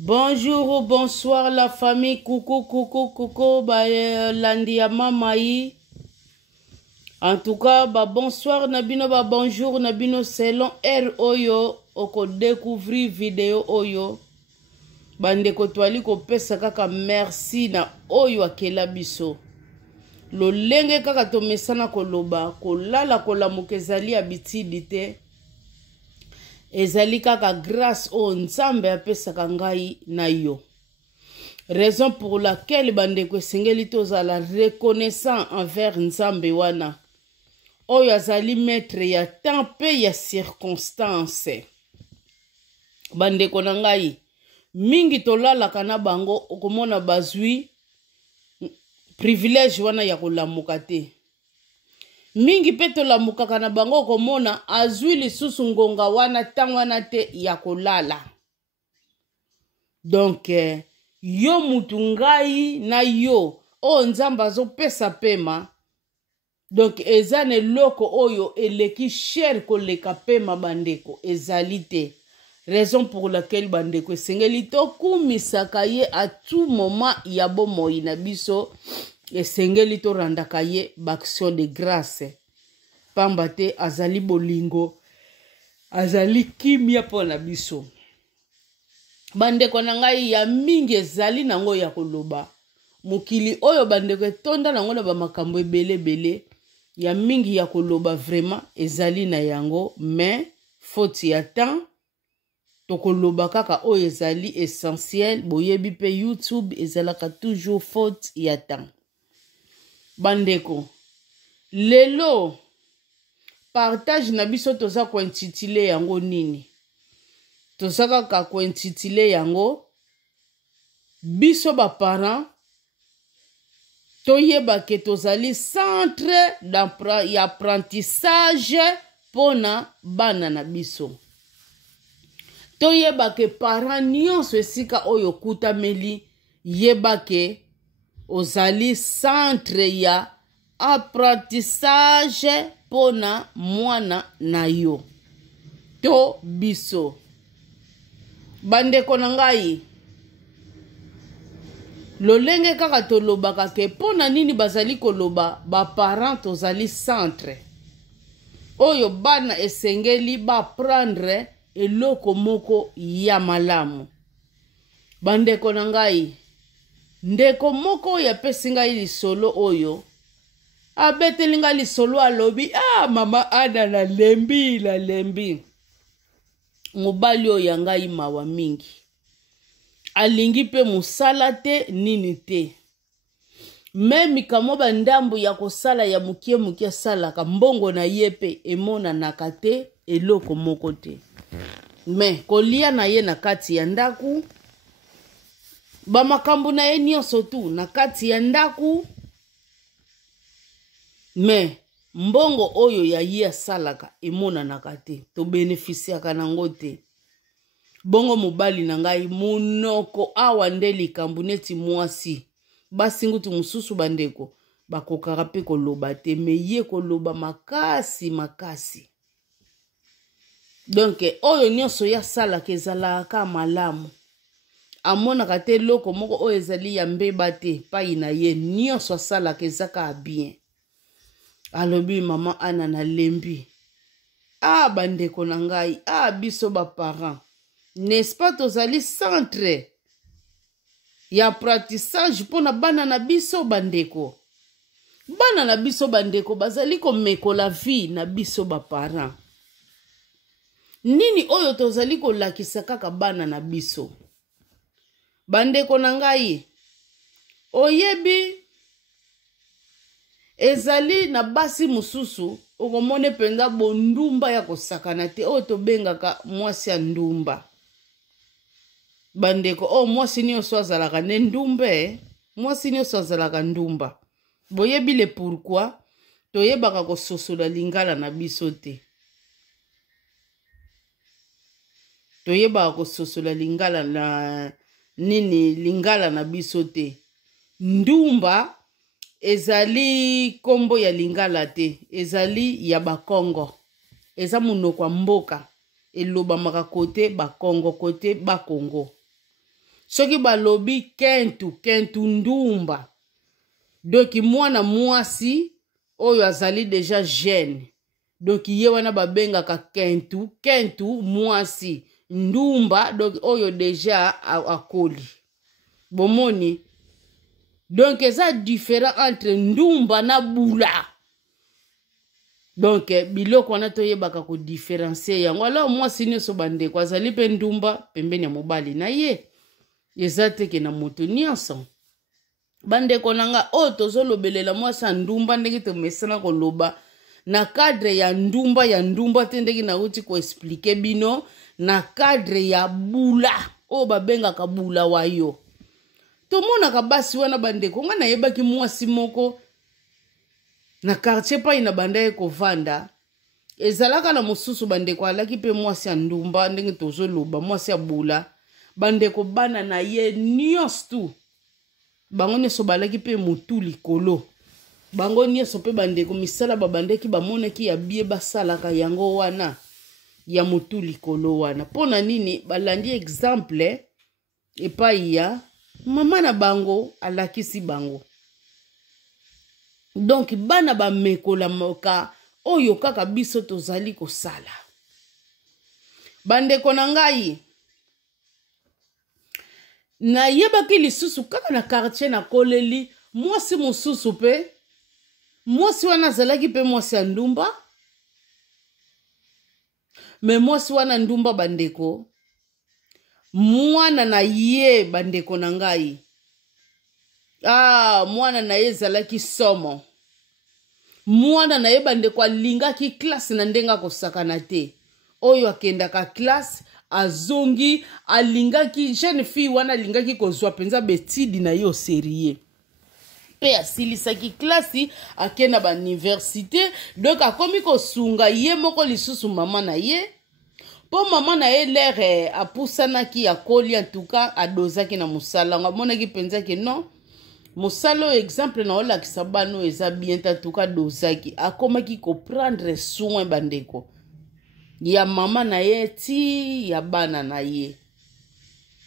Bonjour ou bonsoir la famille, coucou, landi ya mamaï. En tout cas, bonsoir Nabino, bonjour Nabino, selon oyo, oko découvrir vidéo oyo. Bandeko toali ko pesa kaka merci na oyo akela biso. Lo lenge kaka to mesana koloba, kolala kolamuka ezali abitidi te. Ezali kaka grâce au nzambe apesaka ngai na yo. Raison pour laquelle bandeko esengeli tozala reconnaissant envers nzambe wana. Oyo azali maître ya temps pe ya circonstance. Bandeko na ngai mingi tolalaka na bango okomona bazwi privilège wana ya kolamuka te. Mingi pe tolamukaka na bango okomona azwi lisusu ngonga wana tang wana te ya kolala. Donc yo mutu ngai na yo o nzambe azopesa pema. Donc ezane loko oyo eleki cher koleka pema bandeko ezali te. Raison pour laquelle bandeko esengeli tokumisaka ye à tout moment ya bomoi na biso esengeli to randaka ye baction de grâce. Pamba te azali bolingo azali kimia pona biso. Bandeko na ngai ya mingi ezali nango ya koloba. Mokili oyo bandeko etonda nango na bamakambo ebele ya mingi ya koloba vraiment ezali na yango, mais faute ya temps tokoloba kaka oyo ezali essentiel. Boyebi pe YouTube ezalaka toujours faute ya temps. Bandeko lelo partage na biso toza ko intitulé yango nini? Toza kaka ko intitulé yango biso ba parents toyeba ke tozali centre d'apprentissage pona bana na biso. Toyeba ke parents nyonso esika oyo kutameli yeba ke ozali centre ya apprentissage pona mwana na yo to biso. Bandeko na ngai lolenge kaka tolobaka ke pona nini bazali koloba ba parents tozali centre oyo bana esengeli ba prendre eloko moko ya malamu. Bandeko na ngai ndeko moko ya pesi ngai lisolo oyo abeteli ngai lisolo alobi mama Ana la lembi mobali oyo ya ngai mawa mingi alingi pe musala te nini te. Memi kamo bandambu ya kosala ya mukie salaka mbongo na ye pe emonanaka te eloko moko te. Me kolia na ye na kati ya ndaku bamakambo na ye nyonso tu na kati ya ndaku. Me mbongo oyo ya ye asalaka emonanaka te, to benefisiaka nango te. Bongo mobali na ngai munoko awa nde likambo neti mwasi basingutu mususu bandeko bakokaka pe koloba te, me ye koloba makasi. Donc oyo nyonso ya salaka ezalaka malamu. Amonaka te loko moko oyo ezali ya mbeba te pai na ye nyonso asalaka ezaka bien. Alobi mama Ana na lembi. Bandeko na ngai, biso ba parents. N'est-ce pas tozali centre ya apprentissage pona bana na biso bandeko. Bana na biso bandeko bazali komekola vie na biso ba parents. Nini oyo tozali kolakisa kaka bana na biso. Bandeko na ngai oyebi ezali na basi mususu okomone penza bondumba ya kosakana te oyo tobengaka mwasi ya ndumba. Bandeko mwasi nyonso azalaka ne ndumbe, mwasi nyonso azalaka ndumba. Boyebi le pourquoi toyebaka kososola lingala na biso te. Toyebaka kososola lingala na nini lingala na biso te. Ndumba ezali kombo ya lingala te, ezali ya bakongo. Eza munoko mboka eloba maka kote bakongo kote bakongo. soki balobi kentu ndumba donc mwana mwasi oyo azali deja jeune donc ye wana babengaka kentu mwasi ndumba donc oyo deja akoli bomoni donc eza différent entre ndumba na bula donc biloko wana toyebaka ko différencier yango alors mwasi nyonso bandeko azali pe ndumba pembeni ya mobali na ye eza teke na moto nyonso bandeko nanga oyo tozolobelela mwasi ndumba ndenge tomesana koloba na cadre ya ndumba te ndenge nauti koexplike bino na cadre ya bula oyo babengaka bula wayo tomonaka basi wana bandeko nga nayebaki mwasi moko na quartier pa ina banda ye kovanda ezalaka na mosusu bandeko alaki pe mwasi ya ndumba ndenge tozoloba mwasi ya bula bandeko bana na ye nyonso tu bango nyonso balaki pe mutu likolo bango nyonso pe bandeko misala babandeki bamonaki ya bie basalaka yango wana ya mutu likolo wana pona nini balandi exemple epai ya mama na bango alakisi bango donc bana bamekola moka oyo kaka biso tozali kosala bandeko na ngai na yebaki lisusu kaka na quartier na koleli mwasi mosusu pe mwasi wana azalaki pe mwasi ya ndumba me mwasi wana ndumba bandeko mwana na ye bandeko na ngai mwana na ye ezalaki somo mwana na ye bandeko alingaki classe na ndenga kosakana te oyo akendaka classe azongi alingaki jeune fille wana alingaki kozwa penza betidi na ye oserie pe asilisaki klasi akenda ba université donc akomi kosunga ye moko lisusu mama na ye po mama na ye lere apusanaki akoli en tout cas adozaki na musala ngamonaki penzaki non musala exemple na olakisa bano eza bien en tout cas dozaki akomaki comprendre soin bandeko ya mama na ye ti ya bana na ye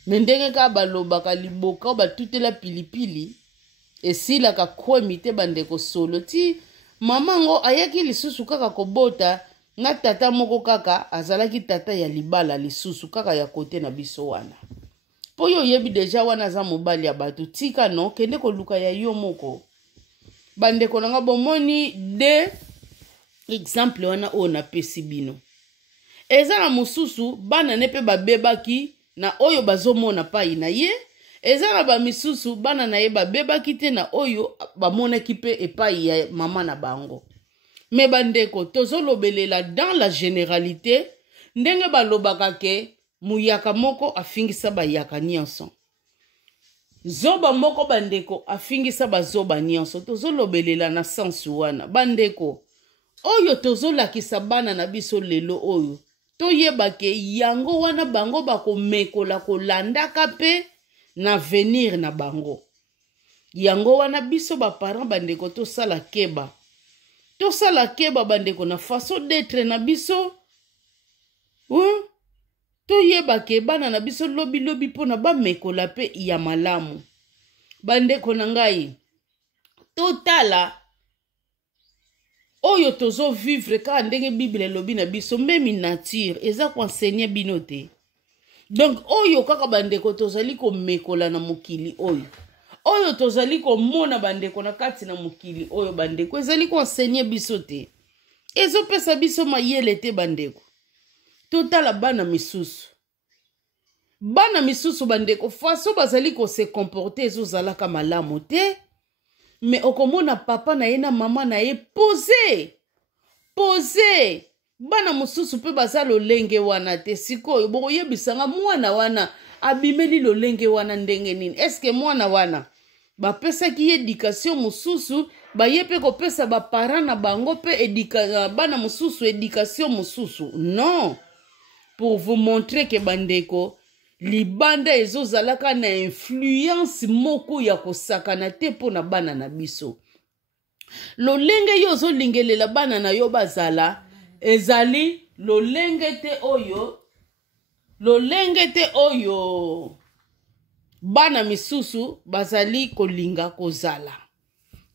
ndenge ka balobaka liboka batutela pilipili esilaka kwemi te bandeko solo ti mama ngo ayaki lisusu kaka kobota nga tata moko kaka azalaki tata ya libala lisusu kaka ya kote na biso wana po yo yebi deja wana aza mobali ya bato tika no kende koluka ya yo moko bandeko nanga bomoni de exemple wana oyo napesi bino eza na mosusu bana ne pe babebaki na oyo bazomona pai na ye eza na bamisusu bana na ye babebaki te na oyo bamonaki pe epai ya mama na bango me bandeko tozolobelela dans la généralité ndenge balobaka ke muyaka moko afingisa bayaka nyonso zoba moko bandeko afingisa bazoba nyonso tozolobelela na sensu wana bandeko oyo tozolakisa bana na biso lelo oyo toyebake yango wana bango bakomekola kolandaka pe na venir na bango yango wana biso baparent bandeko tosala keba bandeko na façon d'être na biso toyebake bana na biso lobi pona bamekola pe ya malamu bandeko na ngai totala oyo tozo vivre ka ndenge bible lobi na biso meme nature eza koenseigner bino te donc oyo kaka bandeko tozali komekola na mokili oyo tozali komona bandeko na kati na mokili oyo bandeko ezali koenseigner biso te ezopesa biso mayele te bandeko totala bana misusu bandeko faso bazali kose comporter ezozalaka malamu te mais okomona papa na ye na mama na ye pose bana mosusu pe baza lolenge wana te sikoyo bokoyebisanga mwana wana abimeli lolenge wana ndenge nini eske mwana wana bapesaki ye éducation mosusu baye pe kopesa baparent na bango pe bana mosusu éducation mosusu non pour vous montrer que bandeko libanda ezozalaka na influence moko ya kosakana te pona bana na biso lolenge yo ozolingelela bana na yo bazala ezali lolenge te oyo bana misusu bazali kolinga kozala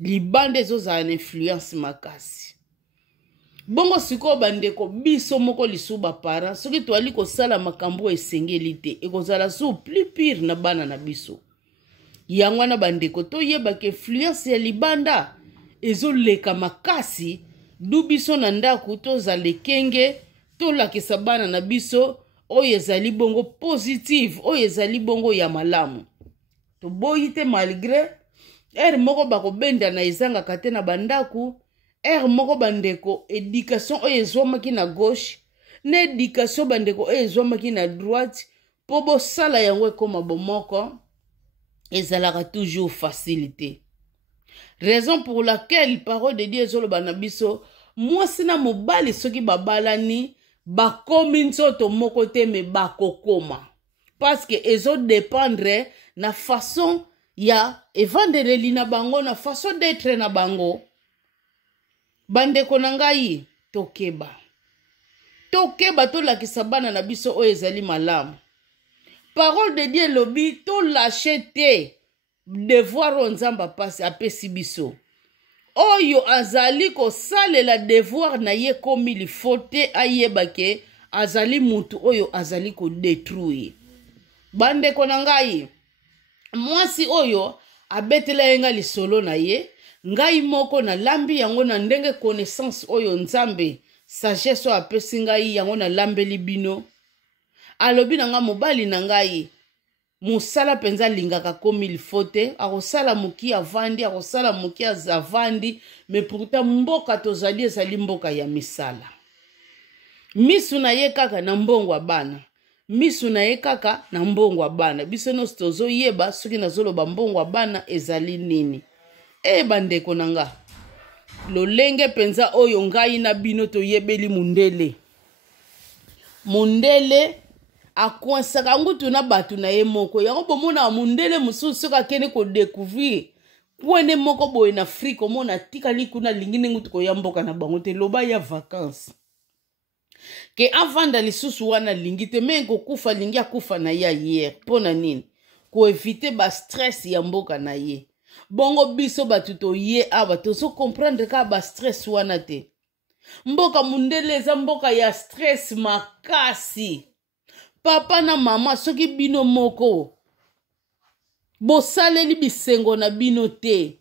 libanda ezozala na influence makasi. Bongo siko bandeko biso moko lisu bapara soki toali kosala makambo esengeli te ekozala su plus pire na bana na biso. Yango wana bandeko toyeba ke influence ya libanda ezoleka makasi du biso na ndako tozala ekenge tolakisa bana na biso oyo ezali bongo positive oyo ezali bongo ya malamu. Toboyi te malgré moko bakobenda na ezangaka te na bandaku moko bandeko éducation oyo ezwamaki na gauche na éducation bandeko oyo ezwamaki na droite po bosala yango ekoma bomoko ezalaka toujours facilité. Raison pour laquelle parole de Dieu ezoloba na biso mwasi na mobali soki babalani bakomi nzoto moko te me bakokoma parce que ezo dépendre na façon ya evandeleli na bango na façon d'être na bango. Bandeko na ngai tokeba tolakisa bana na biso oyo ezali malamu. Parole de Dieu lobi tolâche te devoir o nzamba pasi apesi biso oyo azali kosalela devoir na ye komi lifo te ayeba ke azali mutu oyo azali kodétruire. Bandeko na ngai mwasi oyo abetela yenga lisolo na ye ngai moko na lambi yango na ndenge connaissance oyo nzambe sagesse oyo apesi ngai yango na lambeli bino. Alobi na nga mobali na ngai musala penza lingaka komi lifo te akosala muki avandi akosala muki azavandi mais pourtant mboka tozali ezali mboka ya misala. Misu na ye kaka na mbongo bana misu na ye kaka na mbongo bana biso nyonso tozoyeba soki nazoloba mbongo bana ezali nini. Bandeko na nga lolenge penza oyo ngai na bino toyebeli mundele akwensaka ngutu na batu na ye moko yango bomona mundele mususu soki akende kodécouvrir kwene moko boye na Afrique omona tikali kuna lingine ngutu koya mboka na bango te loba ya vacances ke avanda lisusu wana lingi te me kokufa lingi akufa na ya hier pona nini ko éviter ba stress ya mboka na ye. Bongo biso batu toye aba tozo comprendre ka ba stress wana te. Mboka mundele eza mboka ya stress makasi. Papa na mama soki bino moko bosaleli bisengo na bino te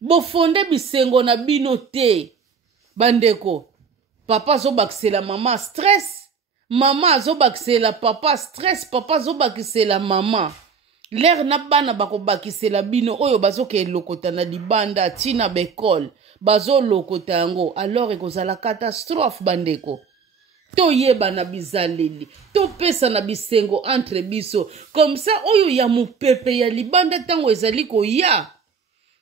bofonde bisengo na bino te bandeko papa azobakisela mama stress mama azobakisela papa stress papa azobakisela mama l'air na bana bakobakisela bino oyo bazoke lokota na libanda tina bekol bazolokota yango alors ekozala catastrophe bandeko. Toyeba na bizaleli topesa na bisengo entre biso comme ça oyo ya mupepe ya libanda tango ezali koya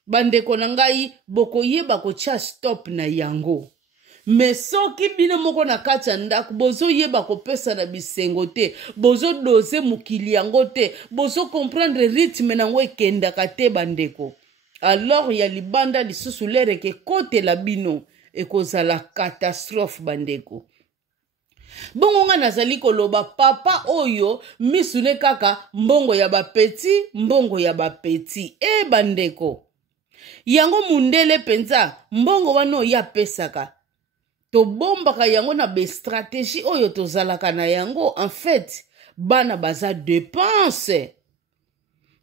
bandeko na ngai bokoyeba kocha stop na yango. Mais soki bino moko na kati ya ndako bozoyeba kopesa na bisengo te bozodoze mokili yango te bozo comprendre rythme nango ekendaka te bandeko alors ya libanda lisusu lereke kotela bino ekozala catastrophe bandeko. Bongo nga nazali koloba papa oyo misune kaka mbongo ya bapeti bandeko yango mundele penza mbongo wano ya pesaka tobombaka yango na be stratégie oyo tozalaka na yango en fait bana baza dépense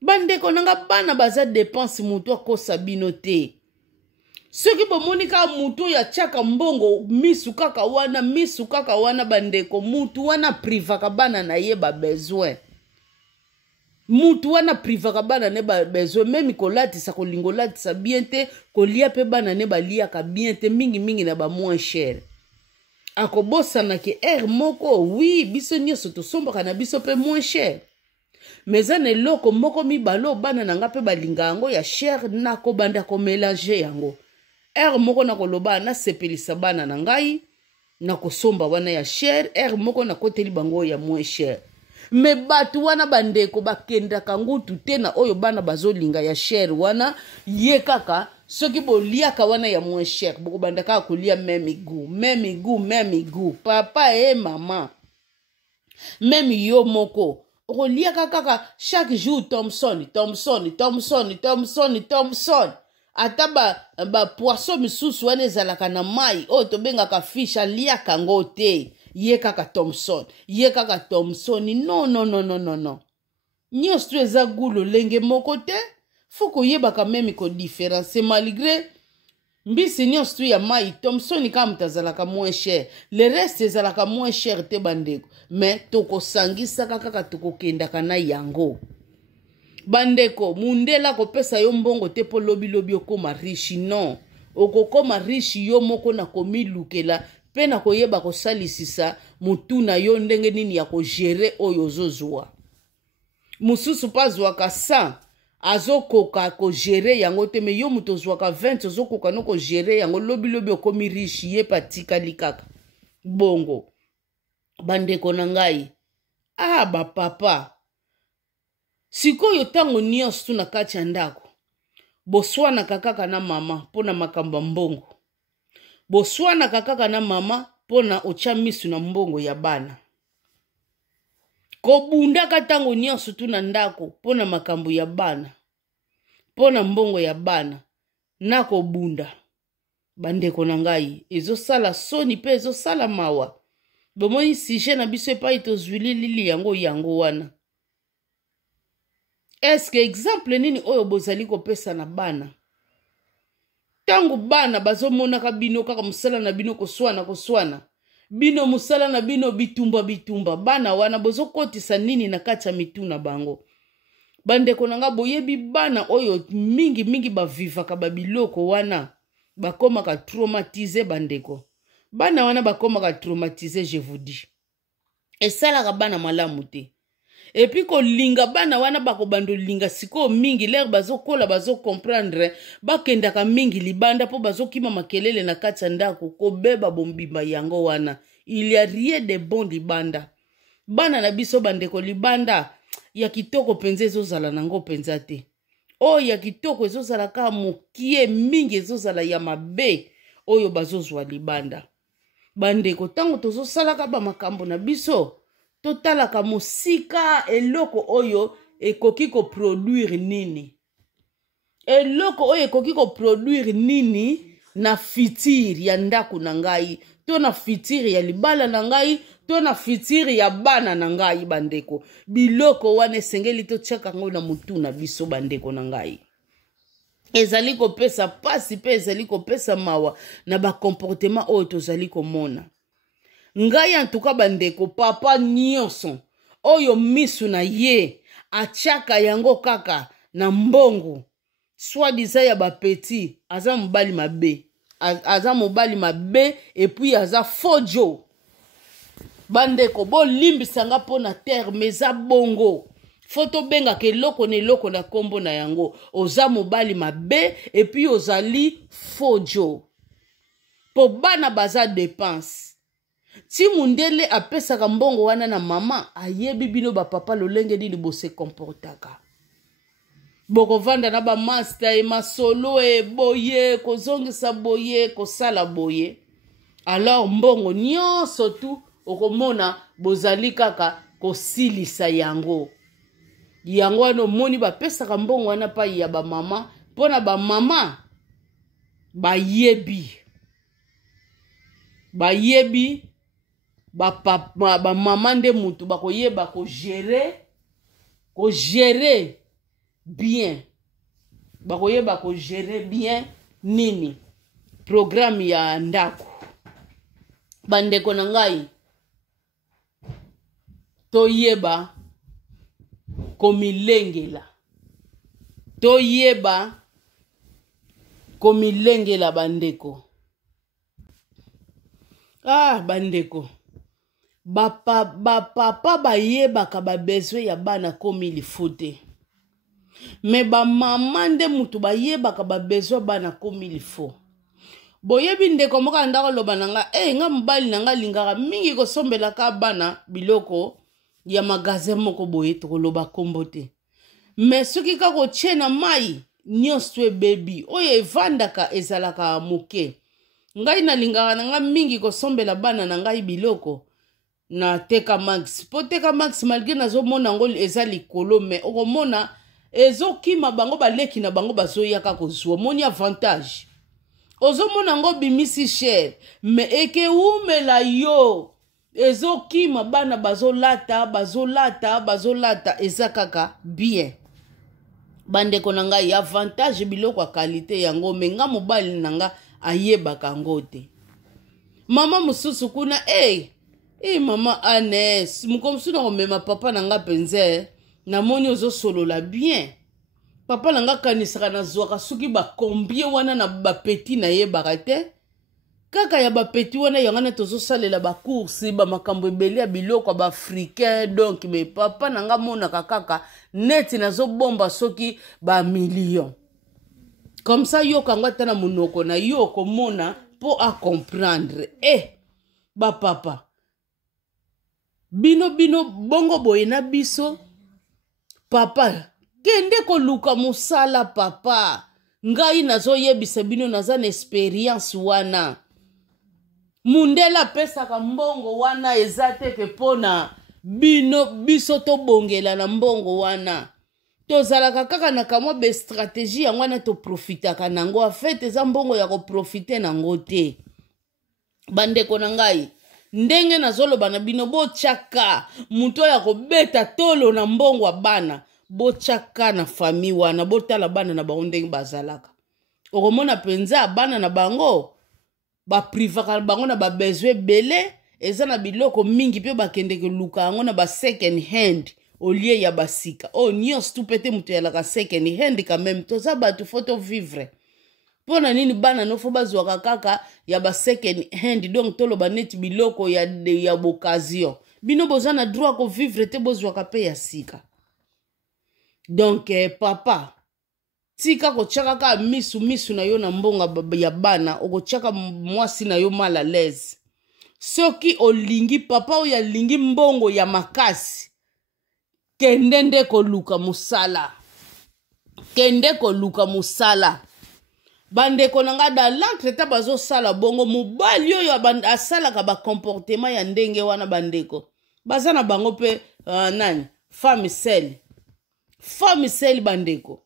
bandeko nanga bana baza dépense mutu akosa bino te. Soki bomoni ka mutu ya chaka mbongo misu kaka wana bandeko mutu wana privaka bana na ye ba besoin mutu wana privaka bana ne ba besoin même kolatisa kolingolatisa bien te kolia pe bana ne baliaka bien te mingi na ba moins cher akobosana ke moko oui biso nyonso tosombaka na biso pe moins cher mais ane loko moko mibalo bana nanga pe balinga yango ya cher nako banda ko mélanger yango moko na koloba na sepelisa bana na ngai na kosomba wana ya cher moko na koteli bango ya moins cher. Me batu wana bandeko bakendaka ngutu te na oyo bana bazolinga ya cher wana ye kaka soki boliaka wana ya moins cher boko bandaka kolia même goût papa mama même yo moko okoliaka kaka chaque jour Thomson. Ata ba poisson misusu wana ezalaka na mai oyo tobengaka fish aliaka yango te, ye kaka Thomson. Non. Nyonso tu eza gulu lenge moko te, faut koyebaka meme ko différence malgré mbisi nyonso tu ya mai Thomson kama mutazalaka moins cher, le reste ezalaka moins cher te bandeko, mais tokosangisaka kaka tokokendaka na yango. Bandeko mundela kopesa yo mbongo te po lobi okoma riche, non. Okokoma riche yo moko na komilukela pe na koyeba kosalisisa mutuna yo ndenge nini ya kogere oyo ozozwa. Mususu pazwaka 100 azokoka kogere yango te, me yo mutu ozwaka 20 ozokoka no kogere yango lobi okomi riche ye patikali kaka. Bongo bandeko na ngai, bapapa sikoyo tango nyonso tu na kati ya ndako boswanaka kaka na mama pona makambo mbongo, boswanaka kaka na mama pona ocha misu na mbongo ya bana, kobundaka tango nyonso tu na ndako pona makambo ya bana, pona mbongo ya bana na kobunda. Bandeko na ngai, ezosala soni pe ezosala mawa. Bomoni sije na biso epai tozwili lili yango wana. Eske exemple nini oyo bozali kopesa na bana? Tangu bana bazomonaka bino kaka musala na bino koswana, bino musala na bino bitumba, bana wana bozokotisa nini na kati ya mituna bango? Bandeko nanga boyebi bana oyo mingi bavivaka babiloko wana bakomaka traumatisé bandeko. Bana wana bakomaka traumatisé, je vous dis. Esalaka bana malamu te. Et puis kolinga bana wana bakobando linga siko mingi l'air bazokola bazo comprendre bakendaka mingi libanda po bazokima makelele na kati ya ndako kobeba bombimba yango wana. Il y a rien de bon libanda. Bana na biso bandeko libanda ya kitoko penza ezozala nango penza te. Ya kitoko ezozala ka mokie mingi ezozala ya mabe oyo bazozwa libanda. Bandeko tango tozosalaka ba makambo na biso totalaka mosika eloko oyo ekoki ko produire nini. Eloko oyo ekoki ko produire nini na fitiri ya ndaku na ngai, to na fitiri ya libala na ngai, to na fitiri ya bana na ngai bandeko. Biloko wane sengeli to tshaka ngo na mutu na biso bandeko na ngai. Ezali kopesa pasi pe ezali kopesa mawa na ba comportement oyo tozali komona. Ngai en tout cas bandeko papa nyonso oyo misu na ye achaka yango kaka na mbongo soit disant ya ba petit aza mobali mabe et puis aza fojo. Bandeko bo limbisanga pona terre meza bongo foto benga ke loko ne loko na kombo na yango oza mobali mabe et puis ozali fojo po bana baza dépense. Ti mundele apesaka mbongo wana na mama ayebi bino ba papa lolenge nini bose comportaka. Boko vanda na ba master masolo boye kozongisa boye kosala boye. Alors mbongo nyonso tu okomona bozali kaka kosilisa yango. Yango wana moni bapesaka mbongo wana pa ya ba mama pona ba mama bayebi ba mama nde mutu bakoyeba ko gérer bien. Bakoyeba ko gérer bien nini programme ya ndako. Bandeko na ngai toyeba komilengela bandeko. Bandeko papa bayebaka ba besoin ya bana komi lifute. Me ba mama nde mutu bayebaka ba besoin bana komi lifo. Boyebi ndeko moka ndako loba nanga nga mbali nanga lingaka mingi kosombela ka bana biloko ya magasin moko boye tokoloba kombo te. Me soki kako chena mai nyonso baby oyo evandaka ezalaka moke. Ngai na lingaka nanga mingi kosombela bana na ngai biloko na teka max po teka max malgré nazomona ngo eza likolo me okomona ezokima bango baleki na bango bazoyaka kozwa moni avantage ozomona ngo bimisi cher me ekeumela yo ezokima bana bazolata eza kaka bien bandeko na ngai avantage biloko ya kalite yango me nga mobali na nga ayebaka ngo te mama mosusu kuna mama Anes mokomosu na komema papa na nga penze namoni ozosolola bien papa na nga kanisaka nazwaka soki bakombie wana na bapeti nayebaka te kaka ya bapeti wana yango na tozosalela bacourse bamakambo ebele ya biloko ya baafricain donc me papa na nga monaka kaka neti nazobomba soki bamillion comme ça yoka yango ata na monoko na yo okomona mpo acomprendre bapapa bino bongo boye na biso papa kende koluka mosala papa ngai nazoyebisa bino naza na experience wana mundele apesaka mbongo wana eza teke mpona biso tobongela na mbongo wana tozalaka kaka na kamwa bestratégie yango wana toprofitaka nango afete eza mbongo ya koprofite nango te bandeko na ngai ndenge nazoloba na bino botyaka mutu oyo akobeta tolo na mbongo ya bana botyaka na fami wana botala bana na bango ndenge bazalaka okomona mpenza bana na bango baprivaka bango na babezwe ebele eza na biloko mingi mpe bakendeke luka yango na second hand olie ya basika nyonso tu pete mutu yalaka second hand quand même toza bato foto vivre pona nini bana nofo bazwaka kaka ya second hand donc toloba neti biloko ya boccasion bino boza na droit ko vivre te bozwaka pe ya sika donc papa tika kotyaka ka misu na yo na mbonga ya bana okotyaka mwasi na yo mal à l'aise soki olingi papa oyo alingi mbongo ya makasi kende nde koluka mosala bandeko na nga da l'entretien bazosala bongo mobali oyo asalaka bakomportema ya ndenge wana bandeko baza na bango mpe femme sel bandeko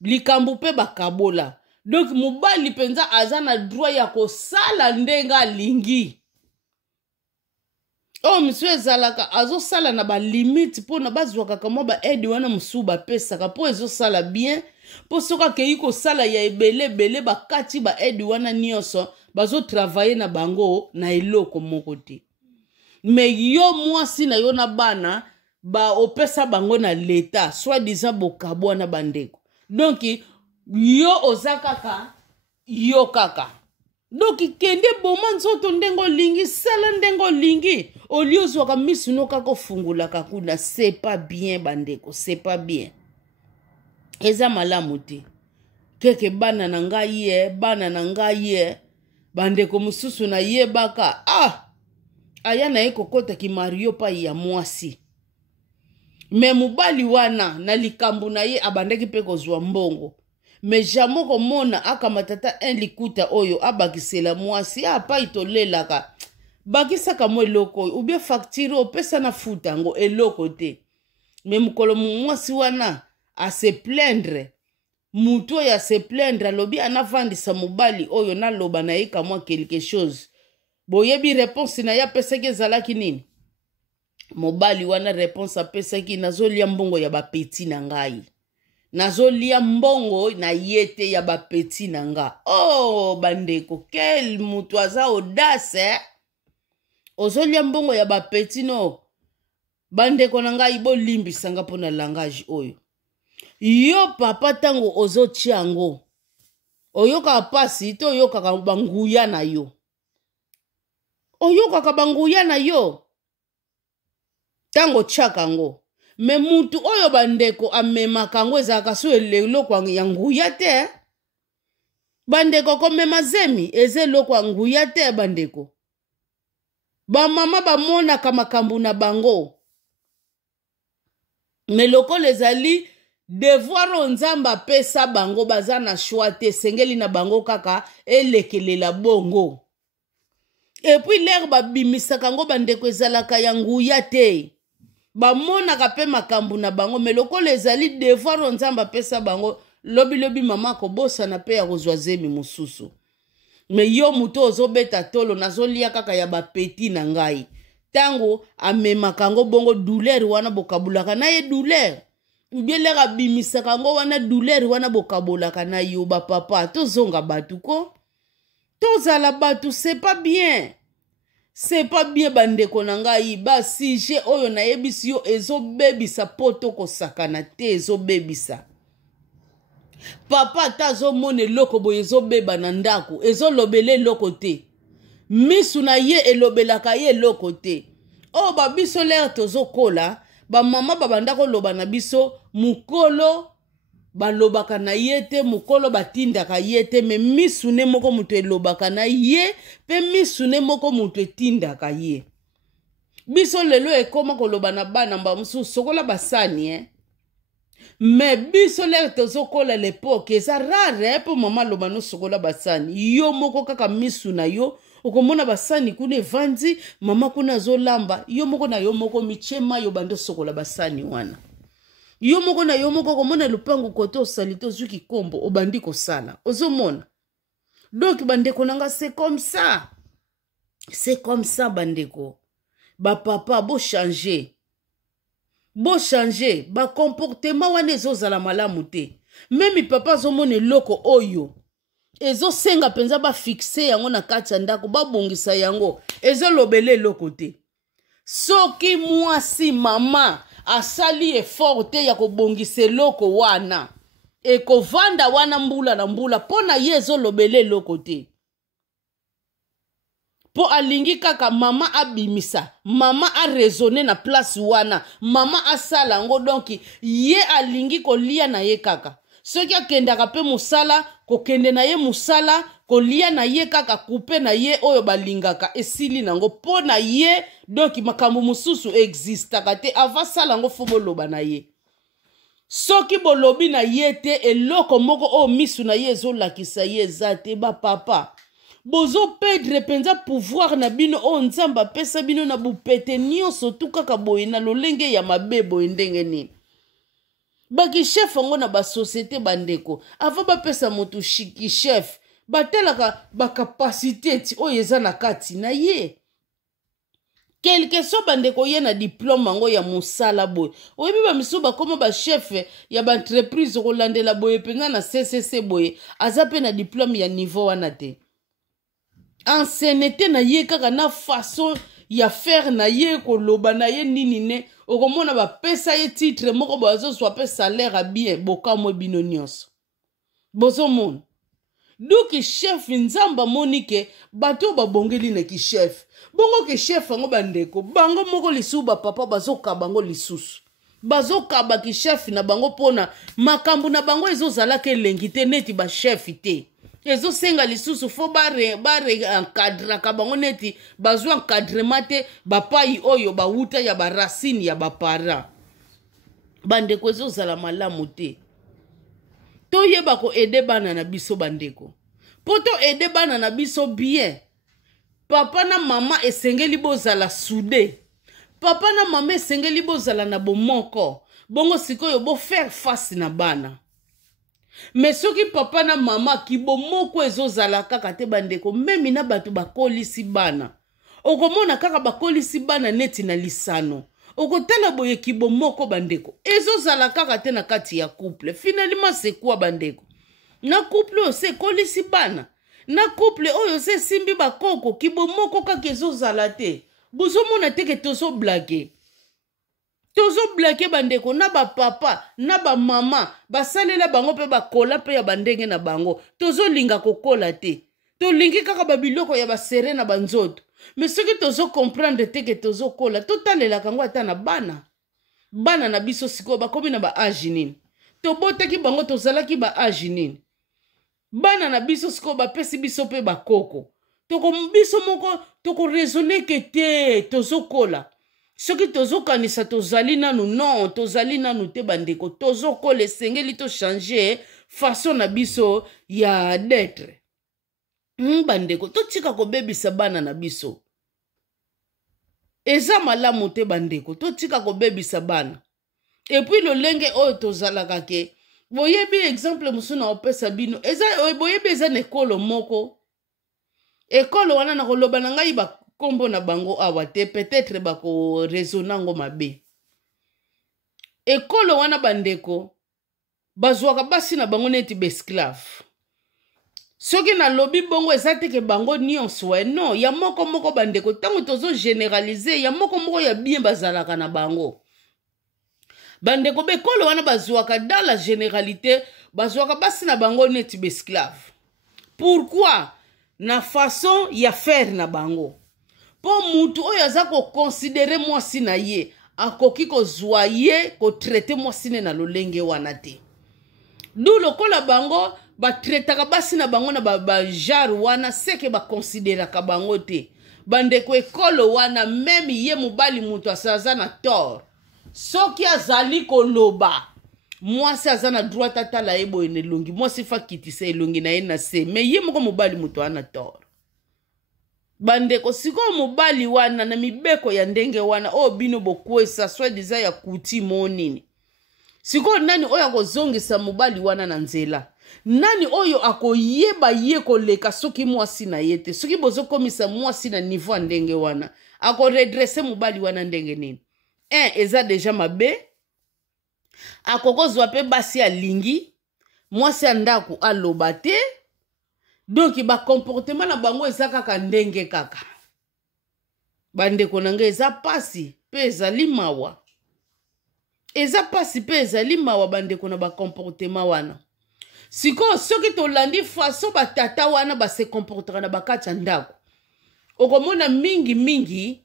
likambo mpe bakabola donc mobali mpenza aza na droit ya kosala ndenge alingi misu ezalaka azosala na balimite mpona bazwaka kamwa baede wana mosusu bapesaka mpo ezosala bien mpo soki akei kosala ya ebele bakati baede wana nyonso bazotravaye na bango na eloko moko te me yo mwasi na yo na bana opesa bango na leta soit disant bokabwa na bandeko donc yo oza kaka yo kaka donc kende boma nzoto ndenge olingi sala ndenge olingi oli ozwaka misu no kaka ofungulaka kuna c'est pas bien bandeko c'est pas bien eza malamu te keke bana na ngai ye bandeko mosusu na yebaka aya na ye kokotaki mario pai ya mwasi me mobali wana na likambo na ye abandaki mpe kozwa mbongo me jamo komona akamatata un likuta oyo abakisela mwasi pai tolelaka bakisaka mo eloko oyo ubie facture opesa na futa yango eloko te me mokolo mwasi wana ase plaindre mutu oyo ase plaindre alobi anavandisa mobali oyo naloba na ye kamwa quelque chose boyebi réponse na ye apesaki ezalaki nini mobali wana réponse apesaki nazolia mbongo ya bapeti na ngai nazolia mbongo na yete ya bapeti na nga bandeko quel mutu aza audace ozolia mbongo ya bapeti no bandeko na ngai bolimbisanga mpo na langage oyo yo papa tango ozotia yango oyokaka pasi to oyokaka banguya na yo tango tiaka yango me mutu oyo bandeko amemaka yango ezalaka so eloko ya nguya te bandeko komema zemi eza eloko ya nguya te bandeko bamama bamonaka makambo na bango me lokola ezali devoir o nzambe apesa bango baza na choix te esengeli na bango kaka elekelela bongo et puis l'air babimisaka ngo bandeko ezalaka ya nguya te bamonaka mpe makambo na bango me lokola ezali devoir nzambe apesa bango lobi mama akobosana mpe ya kozwa zemi mosusu me yo moto ozobeta tolo nazolia kaka ya bapeti na ngai tango amemaka ngo bongo douleur wana bokabulaka na ye douleur ubieleka abimisaka ngo wana douleur wana bokabolaka na yo bapapa tozonga batu ko tozala batu c'est pas bien bandeko na ngai basije oyo nayebisi yo ezobebisa poto kosakana te ezobebisa papa ata azomona eloko boye ezobeba na ndako ezolobela eloko te misu na ye elobelaka ye eloko te oyo babiso lere tozokola bamama babanda koloba na biso mukolo balobaka na ye te mukolo batindaka ye te me misu ne moko mutu elobaka na ye pe misu ne moko mutu etindaka ye biso lelo ekoma koloba na bana mba mosusu sokola basani me biso lere tozokola lepoke eza rare po mama aloba no sokola basani yo moko kaka misu na yo okomona basani kuna evandi mama kuna azolamba yo moko na yo moko michema yo bando sokola basani wana yo moko na yo moko komona lupango kote osali tozwiki kombo obandi kosala ozomona donc bandeko nanga c'est comme ça bandeko bapapa bochange bacomportement wana ezozala malamu te memi papa azomona eloko oyo ezosenga mpenza bafixe yango na kati ya ndako babongisa yango ezolobela eloko te soki mwasi mama asali effort te ya kobongisa eloko wana ekovanda wana mbula na mbula mpo na ye ezolobela eloko te po alingi kaka mama abimisa mama arezone na place wana mama asala yango donki ye alingi kolia na ye kaka soki akendaka mpe mosala kokende na ye mosala kolia na ye kaka kupe na ye oyo balingaka esili nango mpo na ye donki makambo mosusu existaka te avasala yango fo boloba na ye soki bolobi na ye te eloko moko oyo misu na ye ezolakisa ye eza te bapapa bozopedre mpenza pouvoir na bino oyo nzambe apesa bino na bupete nyonso tu kaka boye na lolenge ya mabe boye ndenge nini bakishef yango na basosiete bandeko ava bapesa moto kishef batelaka bakapasite ti oyo eza na kati na ye quelque so bandeko ye na diplome yango ya mosala boye oyebi bamisu bakoma bachef ya baentreprise kolandela boye mpenza na ccc boye aza mpe na diplome ya niveau wana te ancienneté na ye kaka na façon ya faire na ye koloba na ye nini ne okomona bapesa ye titre moko bazozwa mpe salaire bien bokamwe bino nyonso bozomona duki chef nzambe amoni ke bato babongeli na kichef bongo ke chef yango bandeko bango moko lisusu bapapa bazokaba bango lisusu bazokaba kichef na bango mpona makambo na bango ezozalaka elengi te neti bachef te ezosenga lisusu fo bare-encadraka bango neti bazwa encadrement te bapai oyo bawuta ya baracine ya bapara bandeko ezozala malamu te toyeba koede bana na biso bandeko po toede bana na biso bien papa na mama esengeli bozala sude papa na mama esengeli bozala na bomoko bongo sikoyo bofaire face na bana me soki papa na mama kibomoko ezozala kaka te bandeko memi na bato bakolisi bana okomona kaka bakolisi bana neti na lisano okotala boye kibomoko bandeko ezozala kaka te na kati ya couple finalement c'est quoi bandeko na couple oyo se kolisi bana na couple oyo se simbi bakoko kibomoko kaka ezozala te bozomona teke tozoblage bandeko na bapapa na bamama basalela bango mpe bakola mpe ya bandenge na bango tozolinga kokola te tolingi kaka babiloko ya basere na banzoto me soki tozokomprendre teke tozokola totalelaka yango ata na bana na biso sikoyo bakomi na baage nini tobotaki bango tozalaki baage nini bana na biso sikoyo bapesi biso mpe bakoko biso moko tokoresoneke te tozokola soki tozokanisa tozali nanu non tozali nanu te bandeko tozokola esengeli tochange façon na biso ya d'être Bandeko totika kobebisa bana na biso eza malamu te bandeko totika kobebisa bana epuis lolenge oyo tozalaka ke boyebi exemple mosusu na opesa bino eza boyebi eza na ekolo moko ekolo wana na koloba na ngai bakombo na bango awa te peut-être bakoresona ngo mabe ekolo wana bandeko bazwaka basi na bango neti besclave soki nalobi bongo eza teke bango nyonso non ya moko bandeko ntango tozo généraliser ya moko ya bien bazalaka na bango bandeko bekolo wana bazwaka dans la généralité bazwaka basi na bango neti besclave pourquoi na façon ya faire na bango po mutu oyo aza koconsidere mwasi na ye akoki kozwa ye kotraite mwasi ne na lolenge wana te du lokola bango batretaka basi na bango na bajar wana seke bakonsideraka bango te bandeko ekolo wana meme ye mobali mutu aza na tort soki azali koloba mwasi aza na droit atala ye boye na elongi mwasi fa kitisa elongi na ye na se me ye moko mobali mutu ana tort bandeko sikoyo mobali wana na mibeko ya ndenge wana oyo bino bokwesa soi-disant ya kuti monini sikoyo nani oyo akozongisa mobali wana na nzela nani oyo akoyeba ye koleka soki mwasi na ye te soki bozokomisa mwasi na niveau ya ndenge wana akoredresse mobali wana ndenge nini eza deja mabe akokozwa pe basi alingi mwasi ya ndako aloba te donc bakomportement na bango eza kaka ndenge kaka bandeko na ngai eza pasi pe ezali mawa eza pasi pe ezali mawa bandeko na bakomportement wana sikoyo soki tolandi faso batata wana base comportera na bakati ya ndako okomona mingi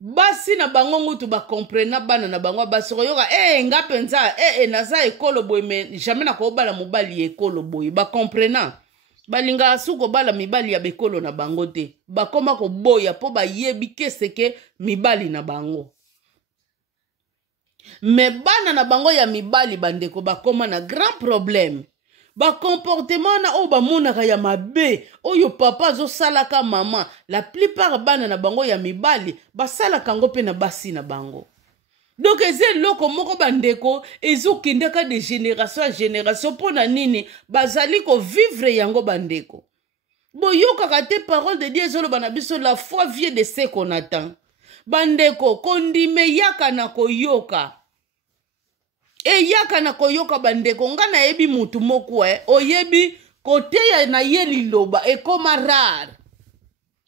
basi na bango ngutu bakomprena bana na bango basi koyoka nga penza naza ekolo boye me jamais nakobala mobali ekolo boye bakomprena balinga suko bala mibali ya bekolo na bango te bakoma koboya po bayebi keseke mibali na bango me bana na bango ya mibali bandeko bakoma na grand problème bakomportement na oyo bamonaka ya mabe oyo papa azosalaka mama la plupart bana na bango ya mibali basalaka yango mpe na basi na bango donc eza eloko moko bandeko ezokendaka de génération à génération mpo na nini bazali kovivre yango bandeko boyokaka te parole de Dieu ezoloba na biso la foi vient de ce qu'on attend bandeko kondime yaka na koyoka eyaka na koyoka bandeko nga na yebi mutu moko oyebi koteya na ye liloba ekoma rare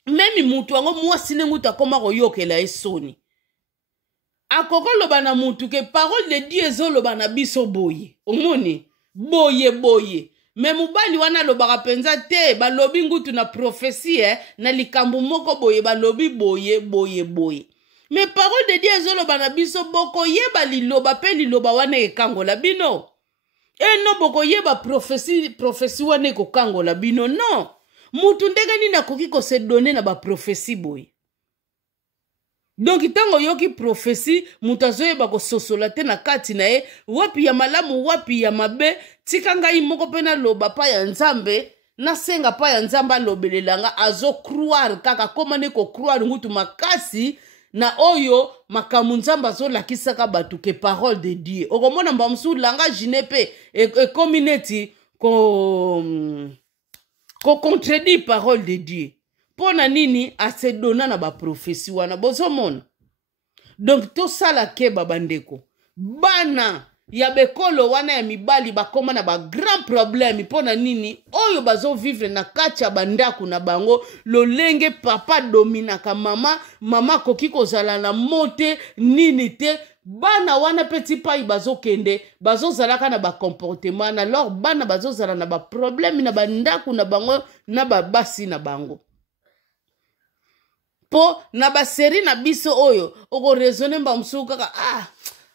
memi mutu yango mwasi ne ngutu akoma koyokela esoni akokoloba na mutu ke parole de Dieu ezoloba na biso boye omoni boye me mobali wana alobaka penza te balobi ngutu na prophétie na likambo moko boye balobi boye me parole de Dieu ezoloba na biso bokoyeba liloba pe liloba wana ekangola bino no bokoyeba prophétie wana ekokangola bino non mutu ndenge nini akoki kose donne na baprophétie boye donc ntango yoki prophétie mutu azoyeba kososola te na kati na ye wapi ya malamu wapi ya mabe tika ngai moko mpe naloba pa ya nzambe nasenga pa ya nzambe alobelelanga azocroire kaka koma ne kocroire ngutu makasi na oyo makamu nzambe azolakisaka bato ke parole de Dieu okomona mba mosusu langage ne mpe ekomi neti kocontredire parole de Dieu mpo na nini asedona na baprophétie wana bozomona donc tosala keba bandeko bana ya bekolo wana ya mibali bakoma na bagrand problème mpo na nini oyo bazovivre na kati ya bandako na bango lolenge papa dominaka mama koki kozala na mote nini te bana wana peti pai bazokende bazozalaka na bakomportement na lor bana bazozala na baproblème na bandako na bango na babasi na bango po na baseri na biso oyo okoresone mba mosusu kaka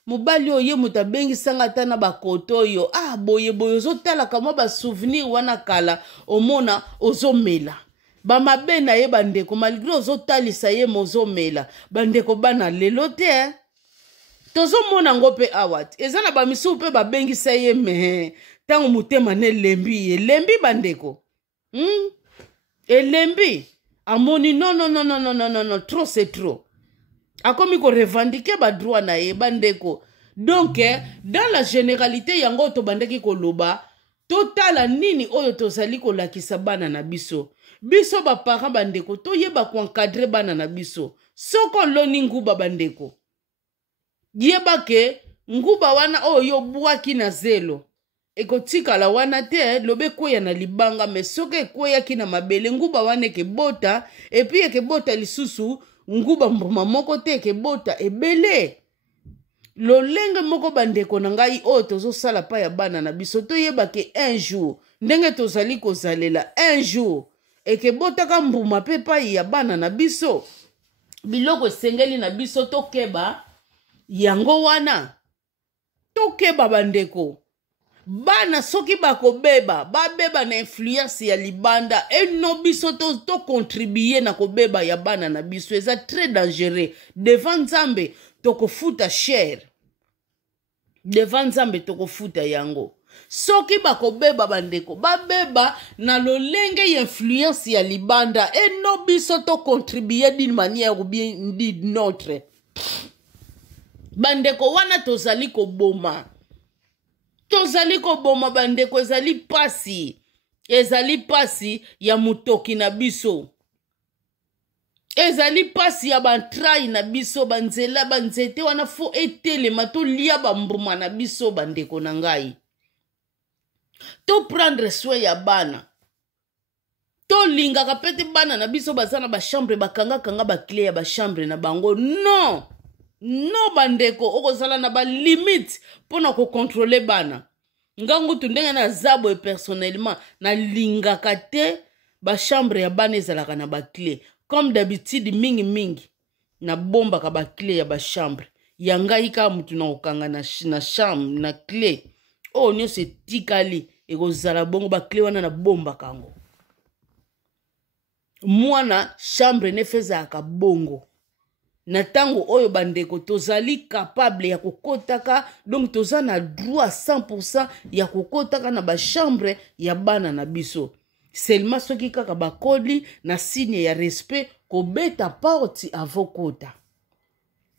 mobali oyo mutu abengisanga ata na bakoto oyo boye ozotalaka mwa basouvenir wana kala omona ozomela bamabe na ye bandeko malgré ozotalisa ye mozomela bandeko bana lelo te tozomona ngo mpe awati eza na bamisusu mpe babengisa ye me ntango motema ne lembi bandeko Elembi amoni non non non non non non non non trop c'est trop. Akomi ko revendiquer ba droit na ye bandeko. Donc dans la généralité yango to bandeki ko loba totala nini oyo tozali ko lakisa bana na biso. Biso ba parents bandeko to yeba ko encadrer bana na biso. Soko loni nguba bandeko. Yeba ke nguba wana oyo bwaki na zelo. Eko tika la wana te lobe kwea na libanga me soke kwea kina mabele nguba wane ke bota epi ke bota lisusu nguba mbuma moko te ke bota ebele. Lolenge moko bandeko na ngai o tozo sala pa ya bana na biso to yeba ke un jour ndenge tozali kozalela un jour eke bota ka mbuma pe pa ya bana na biso biloko sengeli na biso to keba yango wana to keba bandeko. Bana soki bakobeba babeba na influence ya libanda eno biso to contribuer na kobeba ya bana na biso eza très dangereux devant Nzambe tokofuta cher devant Nzambe tokofuta yango. Soki bakobeba bandeko babeba na lolenge ya influence ya libanda eno biso to contribuer d'une manière ou bien d'une autre bandeko wana tozali koboma. Tozali ko boma bandeko ezali pasi ya mutoki na biso. Ezali pasi ya bantrai na biso banzela banzete wana fo etelema to lia bambuma na biso bandeko na ngai. To prendre soin ya bana. To linga kapete bana na biso bazana ba chambre bakanga ba clé ya ba chambre na bango. Non. No bandeko okozala na ba limite pona ko contrôler bana. Ngangu tundenge na zabo e personnellement na lingaka te ba chambre ya bana ezalaka na ba clé. Comme d'habitude mingi na bomba ka ba clé ya ba chambre. Yangai ka mutu na okanga na chambre na clé. Oh nyo se tikali ekozala bongo ba clé wana na bomba kango. Mwana chambre ne fezaka bongo. Na tango oyo bandeko tozali capable ya kokotaka donc toza na droit 100% ya kokotaka na ba chambre ya bana na biso. Seulement soki kaka bakoli na signe ya respect kobeta porte avokota.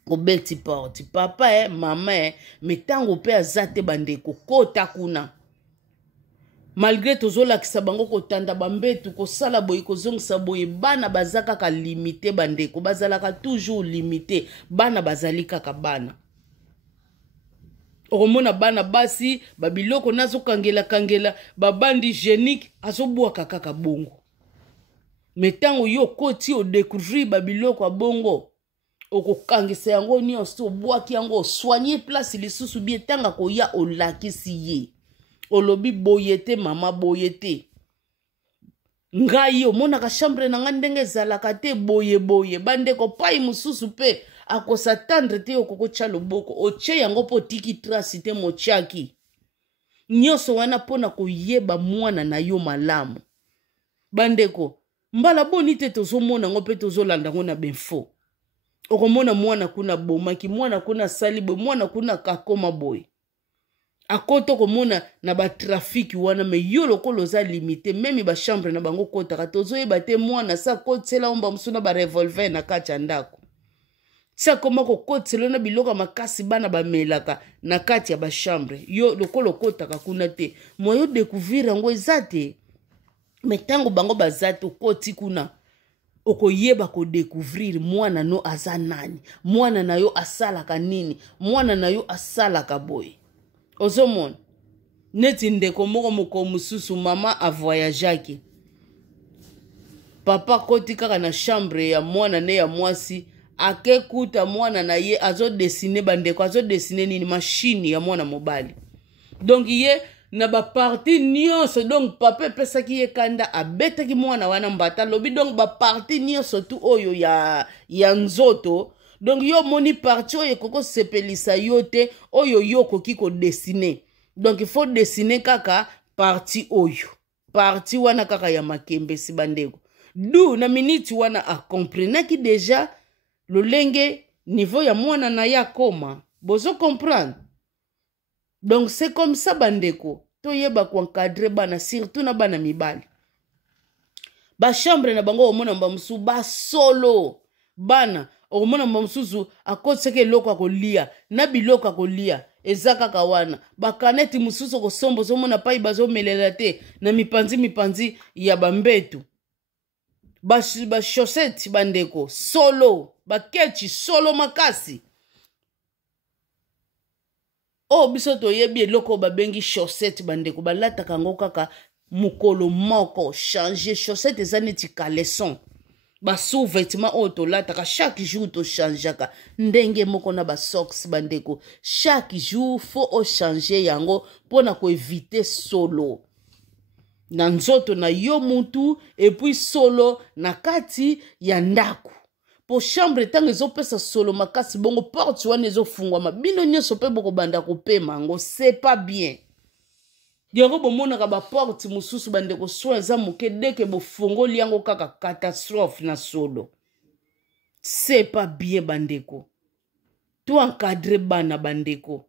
Kobeti porte papa mama metango pe azate bandeko kota kuna. Malgré tozola kisabango kotanda bambetu kosala boye kozongisa boye bana bazaka ka limité bandeko bazalaka toujours limité bana bazali kaka bana. Oromona bana basi babiloko nazo kangela babandi génique azobwaka kaka bongo. Metango yo koti o découvrir babiloko bongo okokangisa yango nyonso obwaki yango soigner place lisusu bien tanga koya olakisi ye. Olobi boyete mama boyete. Ngai omona ka chambre na ngandenge zalaka te boye bandeko pai mususu pe akosatandre te okoko tcha loboko oche yango po tiki trace te mochaki. Nyoso wana pona koyeba mwana na yo malamu. Bandeko mbala boni te tozomona ngo pe tozolanda ngo na benfo. Okomona mwana kuna bomaki mwana kuna salibo mwana kuna kakoma boy. Akoto komona na ba trafic wana me yo lokolo za limité même ba chambre na bango kota katozo yeba te mwana sa kotela omba musuna ba revolver na kacha ndako. Sa koma ko kotela na biloka makasi bana ba melaka na kati ya ba chambre. Yo lokolo kota kakuna te. Moyo découvrir ngo ezate. Metango bango bazate koti kuna. Okoyeba ko découvrir mwana no azanani. Mwana na yo asalaka nini. Mwana na yo asalaka boy. Ozomon neti ndeko moko moko mususu mama a voyageaki. Papa koti kaka na chambre ya mwana ne ya mwasi akekuta mwana na ye azo dessiner bandeko azo dessiner nini machine ya mwana mobali. Donc ye na ba parti nyonso donc papa pesaki ye kanda abetaki mwana wana mbata lobi donc ba parti nyonso tu oyo ya nzoto. Donc yo moni parti oyo koko sepelisa yo te oyo yo koki ko dessiner. Donc il faut dessiner kaka parti oyo. Parti wana kaka ya makembe si bandeko. Du na minute wana a comprenaki déjà lolenge niveau ya mwana na ya koma. Bozo comprendre. Donc c'est comme ça bandeko. To yeba ko encadrer bana surtout na bana mibali. ba chambre na bango omona mbamusu ba solo bana omona mbamusu akotseke eloko akolia na biloko akolia eza kaka wana bakaneti mususu kosombo zomona pai bazomelela te na mipanzi ya bambetu ba chaussette bandeko solo bakechi solo makasi o biso toyebi eloko babengi chaussette bandeko balataka ngo kaka mukolo moko changer chaussette eza neti caleçon ba sous-vêtement oyo tolataka chaque jour tochangeaka ndenge moko na ba socks bandeko chaque jour faut ochange yango mpona koevite solo na nzoto na yo mutu epuis solo na kati ya ndako po chambre ntango ezopesa solo makasi bongo porte wana ezofungwama bino nyonso mpe bokobanda kopema yango c'est pas bien yango bomonaka baporte mosusu bandeko so eza moke deke bofongoli yango kaka catastrophe na solo c'est pas bien bandeko to encadre bana bandeko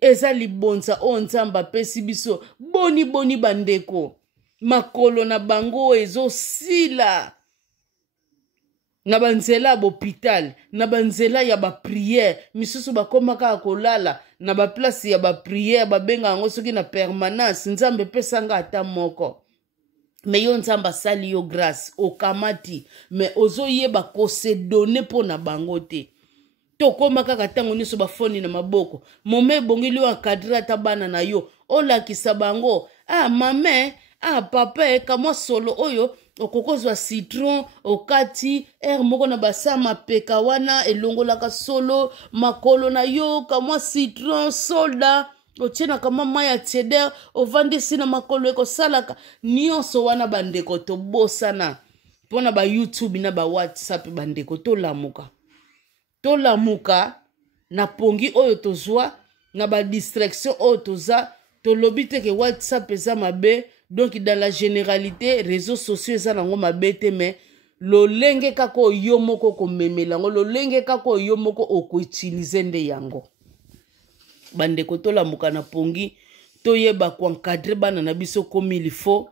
eza libonza oyo nzambe apesi biso boni bandeko makolo na bango ezosila na banzela ya bopital na banzela ya bapriere misusu bakoma kaka kolala na baplace ya bapriere babenga yango soki na permanence nzambe epesanga ata moko me yo nzambe asali yo grâce okamati me ozoyeba kosedone mpo na bango te tokoma kaka ntango nyonso bafoni na maboko mome ebongeli yo encadre ata bana na yo olakisa bango mame papa kamwa solo oyo okokozwa citron okati moko na basa mapeka wana elongolaka solo makolo na yo kamwa citron soda otiena kamwa mai ya tieder ovandisi na makolo ekosalaka nyonso wana bandeko tobosana mpona ba YouTube na ba WhatsApp bandeko tolamuka na pongi oyo tozwa na ba distraction oyo toza tolobi te ke WhatsApp eza mabe donc dans la généralité réseaux sociaux eza nango mabe te mais lolenge kaka oyo moko komemela yango lolenge kaka oyo moko okoutilize nde yango bandeko tolamuka na pongi toyeba koencadre bana na biso comme il faut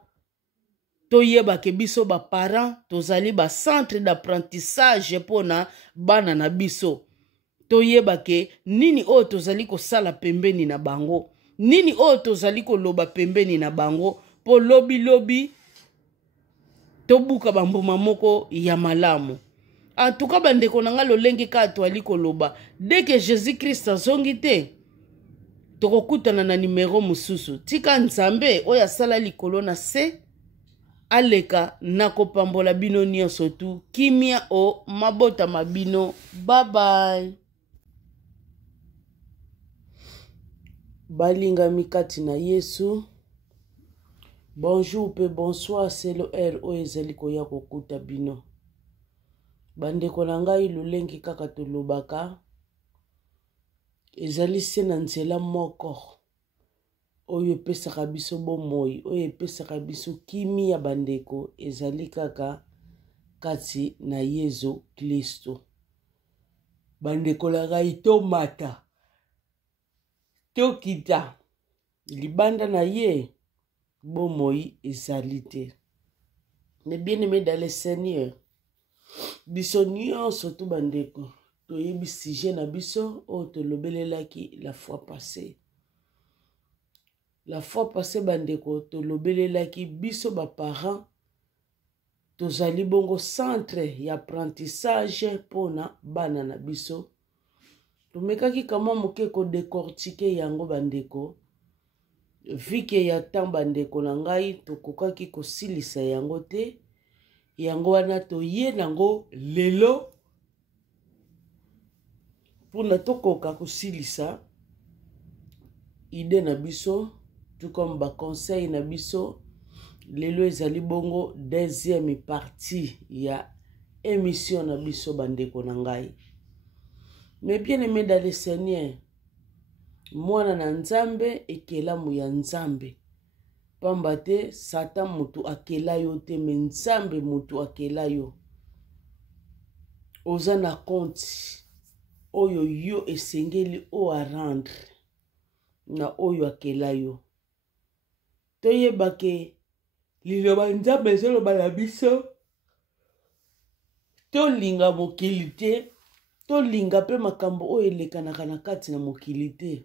toyeba ke biso baparents tozali bacentre d'apprentissage mpona bana na biso toyeba ke nini oyo tozali kosala pembeni na bango nini oyo tozali koloba pembeni na bango po lobi tobuka bambuma moko ya malamu en tout cas bandeko na nga lolenge ka toali koloba dès que Jésus Christ azongi te tokokutana na numero mosusu tika nzambe oyo asala likolo na se aleka na kopambola bino nyonso tu kimia o mabota mabino bye bye balingami kati na Yesu bonjour pe bonsoir c'est le R oyo ezali koya kokuta bino bandeko na ngai lulengi kaka tolobaka ezali se na nzela moko oyo epesaka biso bomoi oyo epesaka biso kimi ya bandeko ezali kaka kati na Yesu Kristo bandeko na ngai tomata tokita libanda na ye bomoi ezali te mais bien aimé dans le Seigneur biso nyonso tu bandeko toyebi sujet na biso oyo tolobelelaki la fois passée bandeko tolobelelaki biso baparents tozali bongo centre ya apprentissage mpona bana na biso tomekaki kama moke kodecortike yango bandeko vike ya temps bandeko na ngai tokokaki kosilisa yango te yango wana toye nango lelo mpona tokoka kosilisa ide na biso tout comme baconseil na biso lelo ezali bongo deuxième partie ya émission na biso bandeko na ngai mais bien aimé dans le Seigneur mwana na nzambe ekelamu ya nzambe pamba te satan mutu akela yo te me nzambe mutu akela yo oza na compte oyo yo esengeli o arendre na oyo akela yo toyeba ke liloba nzambe ezoloba na biso tolinga mokili te, tolinga mpe makambo oyo elekanaka na kati na mokili te.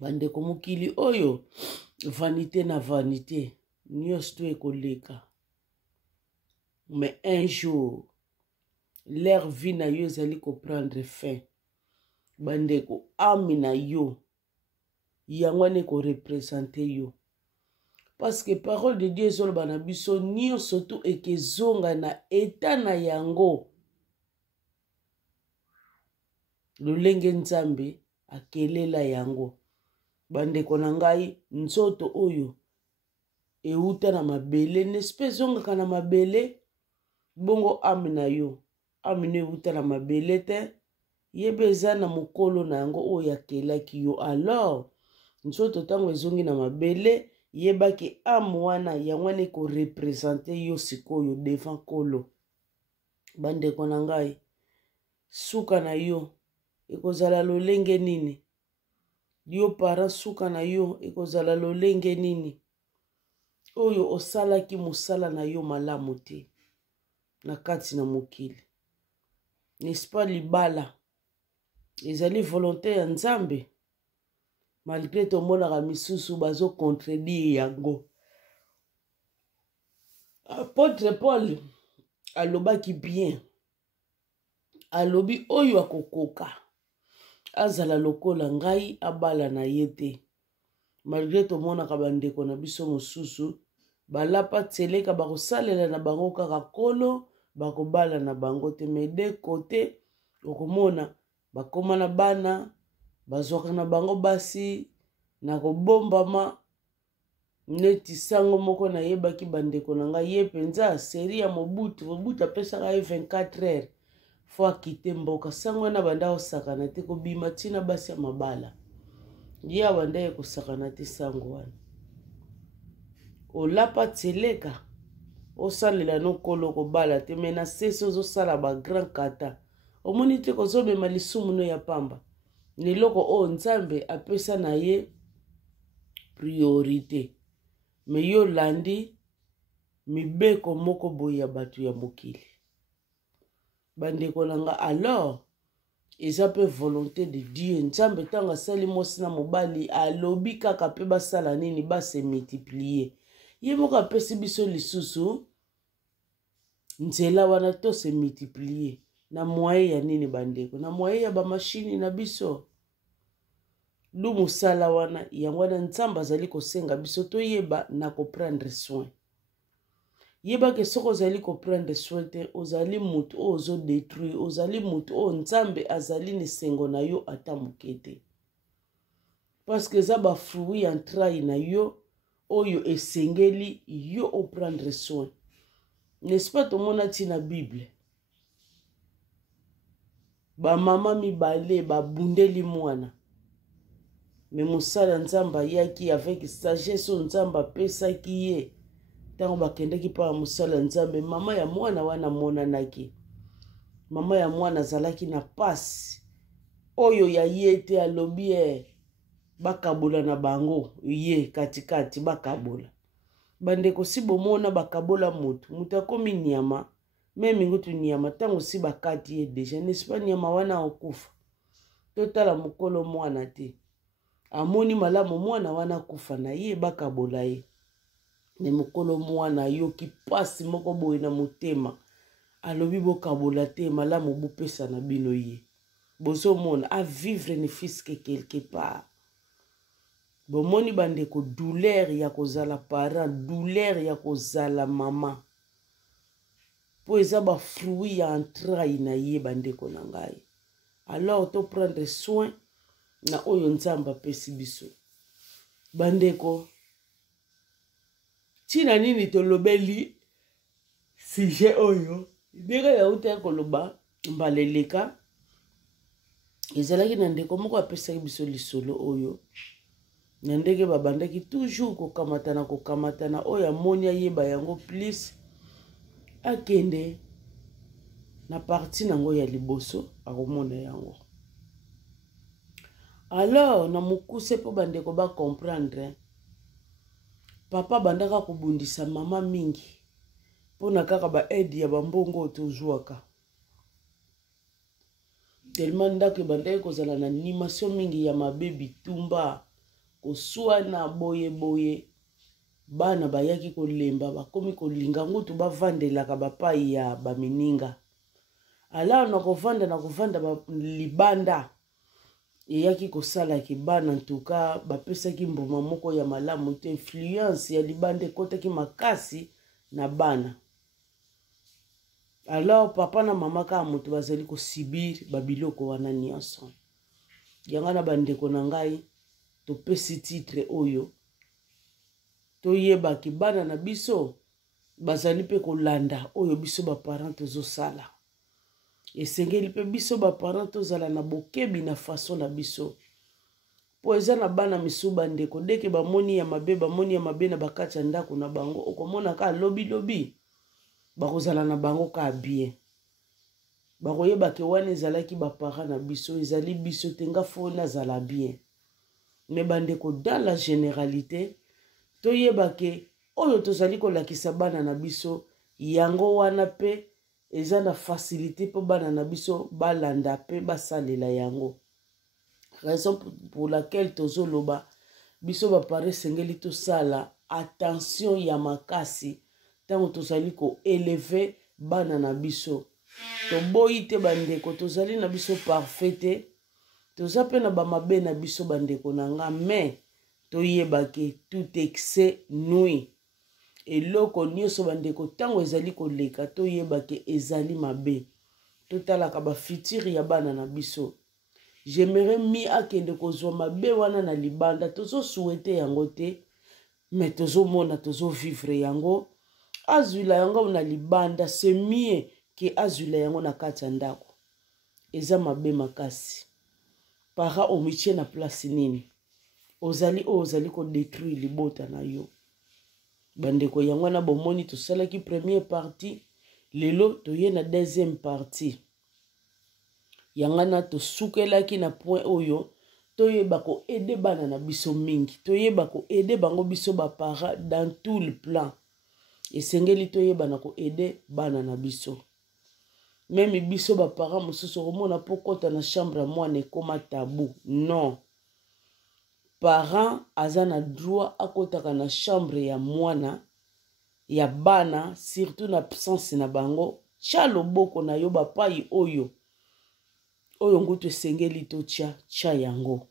Bandeko mokili oyo vanité na vanité nyonso to ekoleka, mais un jour leur vie na yo ezali koprendre fin. Bandeko ame na yo yango wana ekorepresente yo, parce que parole de Dieu ezoloba na biso nyonso to ekezonga na eta na yango lolenge nzambe akelela yango. Bandeko na ngai, nzoto oyo euta na mabele nespe ezongaka na mabele, bongo ame na yo ame no euta na mabele te, yebe eza na mokolo na yango oyo akelaki yo. Alors nzoto ntango ezongi na mabele, yebaki ame wana yango wana ekorepresente yo sikoyo devant kolo. Bandeko na ngai, suka na yo ekozala lolenge nini? Yo para suka na yo ekozala lolenge nini? Oyo osalaki mosala na yo malamu te na kati na mokili, n'est-ce pas? Libala ezali volonté ya nzambe, malgré tomonaka misusu bazo contredire yango. Apôtre Paul alobaki bien, alobi oyo akokoka azala lokola ngai abala na ye te. Malgré tomonaka bandeko na biso mosusu balapa tseleka bakosalela na bango kaka kolo, bakobala na bango te, mais de côté okomona bakoma na bana bazwaka na bango basi na kobombama neti sango moko na yebaki. Bandeko na ngai, ye penza seri ya mobutu apesaka ye 24 heures fo akite mboka, sango na banda osakana te kobima tina basi ya mabala, ye abanda ye kosakana te sango wana. Olapa tseleka osalela no kolo kobala te, me na sesi ozosala ba grand kata omoni te kozobema lisumu no ya pamba, neloko oyo nzambe apesa na ye priorité, me yo landi mibeko moko boye ya bato ya mokili. Bandeko na nga, alors eza pe volonté de Dieu. Nzambe ntango asali mwasi na mobali alobi kaka pe basala nini, base multiplier. Ye moko apesi biso lisusu nzela wana to se multiplier na moyen ya nini bandeko? Na moyen ya ba machine na biso. Lu musala wana yango wana nzambe azali kosenga biso toyeba na koprendre soin. Yeba ke soko ozali koprendre soin te, ozali mutu oyo ozo détruire, ozali mutu oyo nzambe azali nesengo na yo ata moke te. Parce que eza ba fruit ya ntrayi na yo oyo esengeli yo oprendre soin. N'est-ce pas? Tomona tina Bible ba mama mibale babundeli mwana, me mosala nzambe ayaki avec sagesse oyo nzambe apesaki ye. Ntango bakendeki pa mosala nzambe, mama ya mwana wana monanaki, mama ya mwana azalaki na pasi oyo ya ye te, alobi bakabola na bango ye katikati bakabola. Bandeko si bomona bakabola mutu akomi nyama, meme ngutu nyama tango si bakati ye deja, n'est-ce pas? Nyama wana okufa, totala mokolo mwana te, amoni malamu mwana wana kufa na ye bakabola ye. Ne mokolo mwana yoki pasi moko boye na motema, alobi bokabola te, malamu bopesa na bino ye. Bozo mona a vivre ne fiske quelque part. Bomoni bandeko douleur ya kozala parent, douleur ya kozala mama, po eza ba fruit ya entraille na ye bandeko na ngai. Alors to prendre soin na oyo nzamba apesi biso. Bandeko, tina nini tolobeli sujet oyo? Ndenge ya uta koloba mbaleleka ezalaki na ndeko moko apesaki biso lisolo oyo, na ndenge babandaki toujours kokamatana oyo amoni ayeba yango plus akende na parti nango ya liboso akomona yango. Alors na mukuse po bandeko ba comprendre, papa bandaka kobundisa mama mingi pona kaka ba aide ya bambongo tozwaka tellement ndako bandaki kozala na animation mingi ya mabe bitumba koswana boye boye bana bayaki kolemba bakomi kolinga ngutu bavandelaka bapai ya bamininga ala na kovanda libanda eyaki kosalaki bana ntuka bapesaki mbuma moko ya malamu te influence ya libanda ekotaki makasi na bana. Alors papa na mama ka moto bazali kosibir babiloko wana nyonso yanga na bandeko na ngai topesi titre oyo toyebaki bana na biso bazali pe kolanda oyo biso baparent tozosala esengeli pe biso baparent tozala na bokebi na façon na biso po eza na bana misu bandeko deke bamoni ya mabe na bakati ya ndako na bango okomona ka lobi bakozala na bango ka bien bakoyebaki wana ezalaki baparent na biso ezali biso te nga fo nazala bien me bandeko dans la généralité toyebaki oyo tozali kolakisa bana na biso yango wana pe eza na facilité po bana na biso balanda pe basalela yango. Raison pour laquelle tozoloba biso bapare sengeli tosala attention ya makasi tango tozali ko élever bana na biso toboyi te bandeko tozali na biso parfait te toza pe na bamabe na biso bandeko na nga mais toyebaki tout excès nuit eloko nyonso bandeko tango ezali koleka toyebaki ezali mabe totalaka bafutur ya bana na biso. J'aimerais mi akende kozwa mabe wana na libanda tozo souhaiter yango te mais tozo mona tozo vivre yango azwila yango na libanda c'est mieux que azwila yango na kati ya ndako eza mabe makasi para omitie na place nini ozali ko détruire libota na yo bandeko yango na bomoni tosalaki première partie lelo toye na deuxième partie yangana tosukelaki na point oyo toyeba ko aider bana na biso mingi toyeba ko aider bango biso bapara dans tout le plan esengeli toyeba na ko aider bana na biso même biso bapara mosusu komona po kota na chambre ya mwana ekoma tabou non parent aza na droit akotaka na chambre ya mwana ya bana surtout na absence na bango tia loboko na yo bapai oyo ngutu esengeli totia yango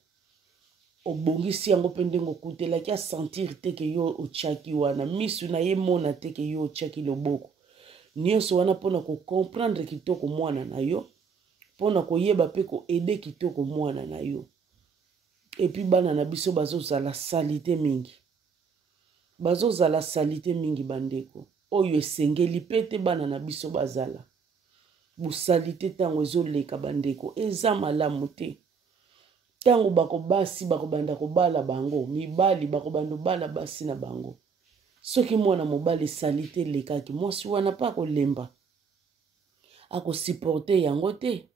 obongisi yango mpe ndenge okutelaki asentir te ke yo otiaki wana misu na ye mona te ke yo otiaki loboko nyonso wana mpona kocomprendre kitoko mwana na yo mpona koyeba mpe koede kitoko mwana na yo epuis bana na biso bazozala salite mingi bandeko oyo esengeli mpe te bana na biso bazala busalite tango ezoleka bandeko eza malamu te tango basi bakobanda kobala bango mibali bakobanda bala basi na bango soki mwana mobali salite lekaki mwasi wana pa kolemba akosupporte yango te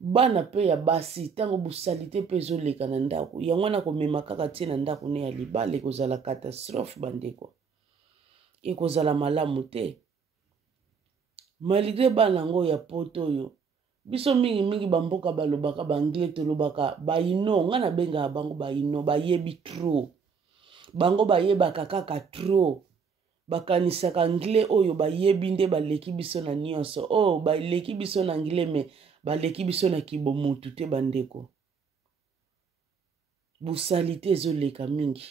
bana pe ya basi tango busalite pe ezoleka na ndako yango wana komema kaka tie na ndako ne ya libala ekozala catastrophe bandeko ekozala malamu te. Malgré banango ya poto yo biso mingi bamboka balobaka banglais tolobaka baino nga na benga bango baino bayebi trop bango bayebaka kaka trop bakanisaka anglais oyo bayebi nde baleki biso na nyonso baleki biso na anglais me baleki biso na kibomutu te bandeko busalite ezoleka mingi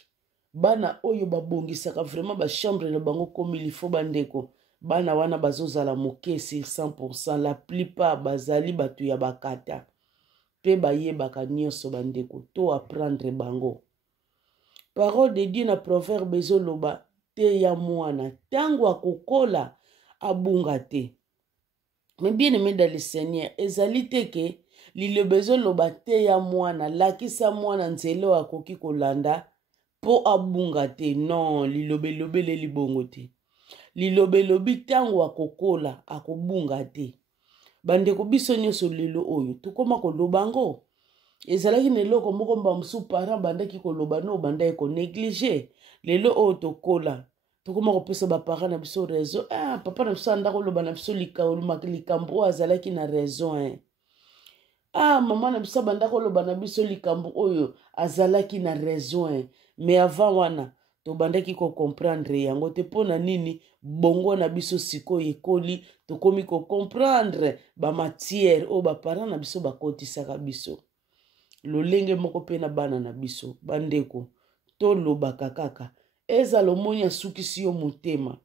bana oyo babongisaka vraiment ba chambre na bango comme il faut bandeko bana wana bazozala moke sur 100%. La plupart bazali batu ya bakata pe bayebaka nyonso bandeko to apprendre bango. Parole de Dieu na proverbe ezoloba te ya mwana tango akokola abunga te. Mais bien aimé dans le Seigneur ezali te ke liloba ezoloba te ya mwana lakisa mwana nzelo akoki kolanda po abunga te. Non, lilobelobele libongo te. Lilobelobi tango akokola akobunga te. Bandeko biso nyonso lelo oyo tukoma kolobango ezalaki na eloko moko mbamusu parent bandaki koloba no bandaki konéglige lelo oyo tokola tokoma kopesa baparent na biso raison papa na biso andaki koloba na biso likambo oyo azalaki na raison mama na biso bandaki koloba na biso likambo oyo azalaki na raison mais avant wana tobandaki kocomprendre yango te mpo na nini bongo na biso sikoyo ekoli tokomi kocomprendre bamatière oyo baparent na biso bakotisaka biso lolenge moko mpe na bana na biso bandeko tolobaka kaka ezala omoni asukisi yo motema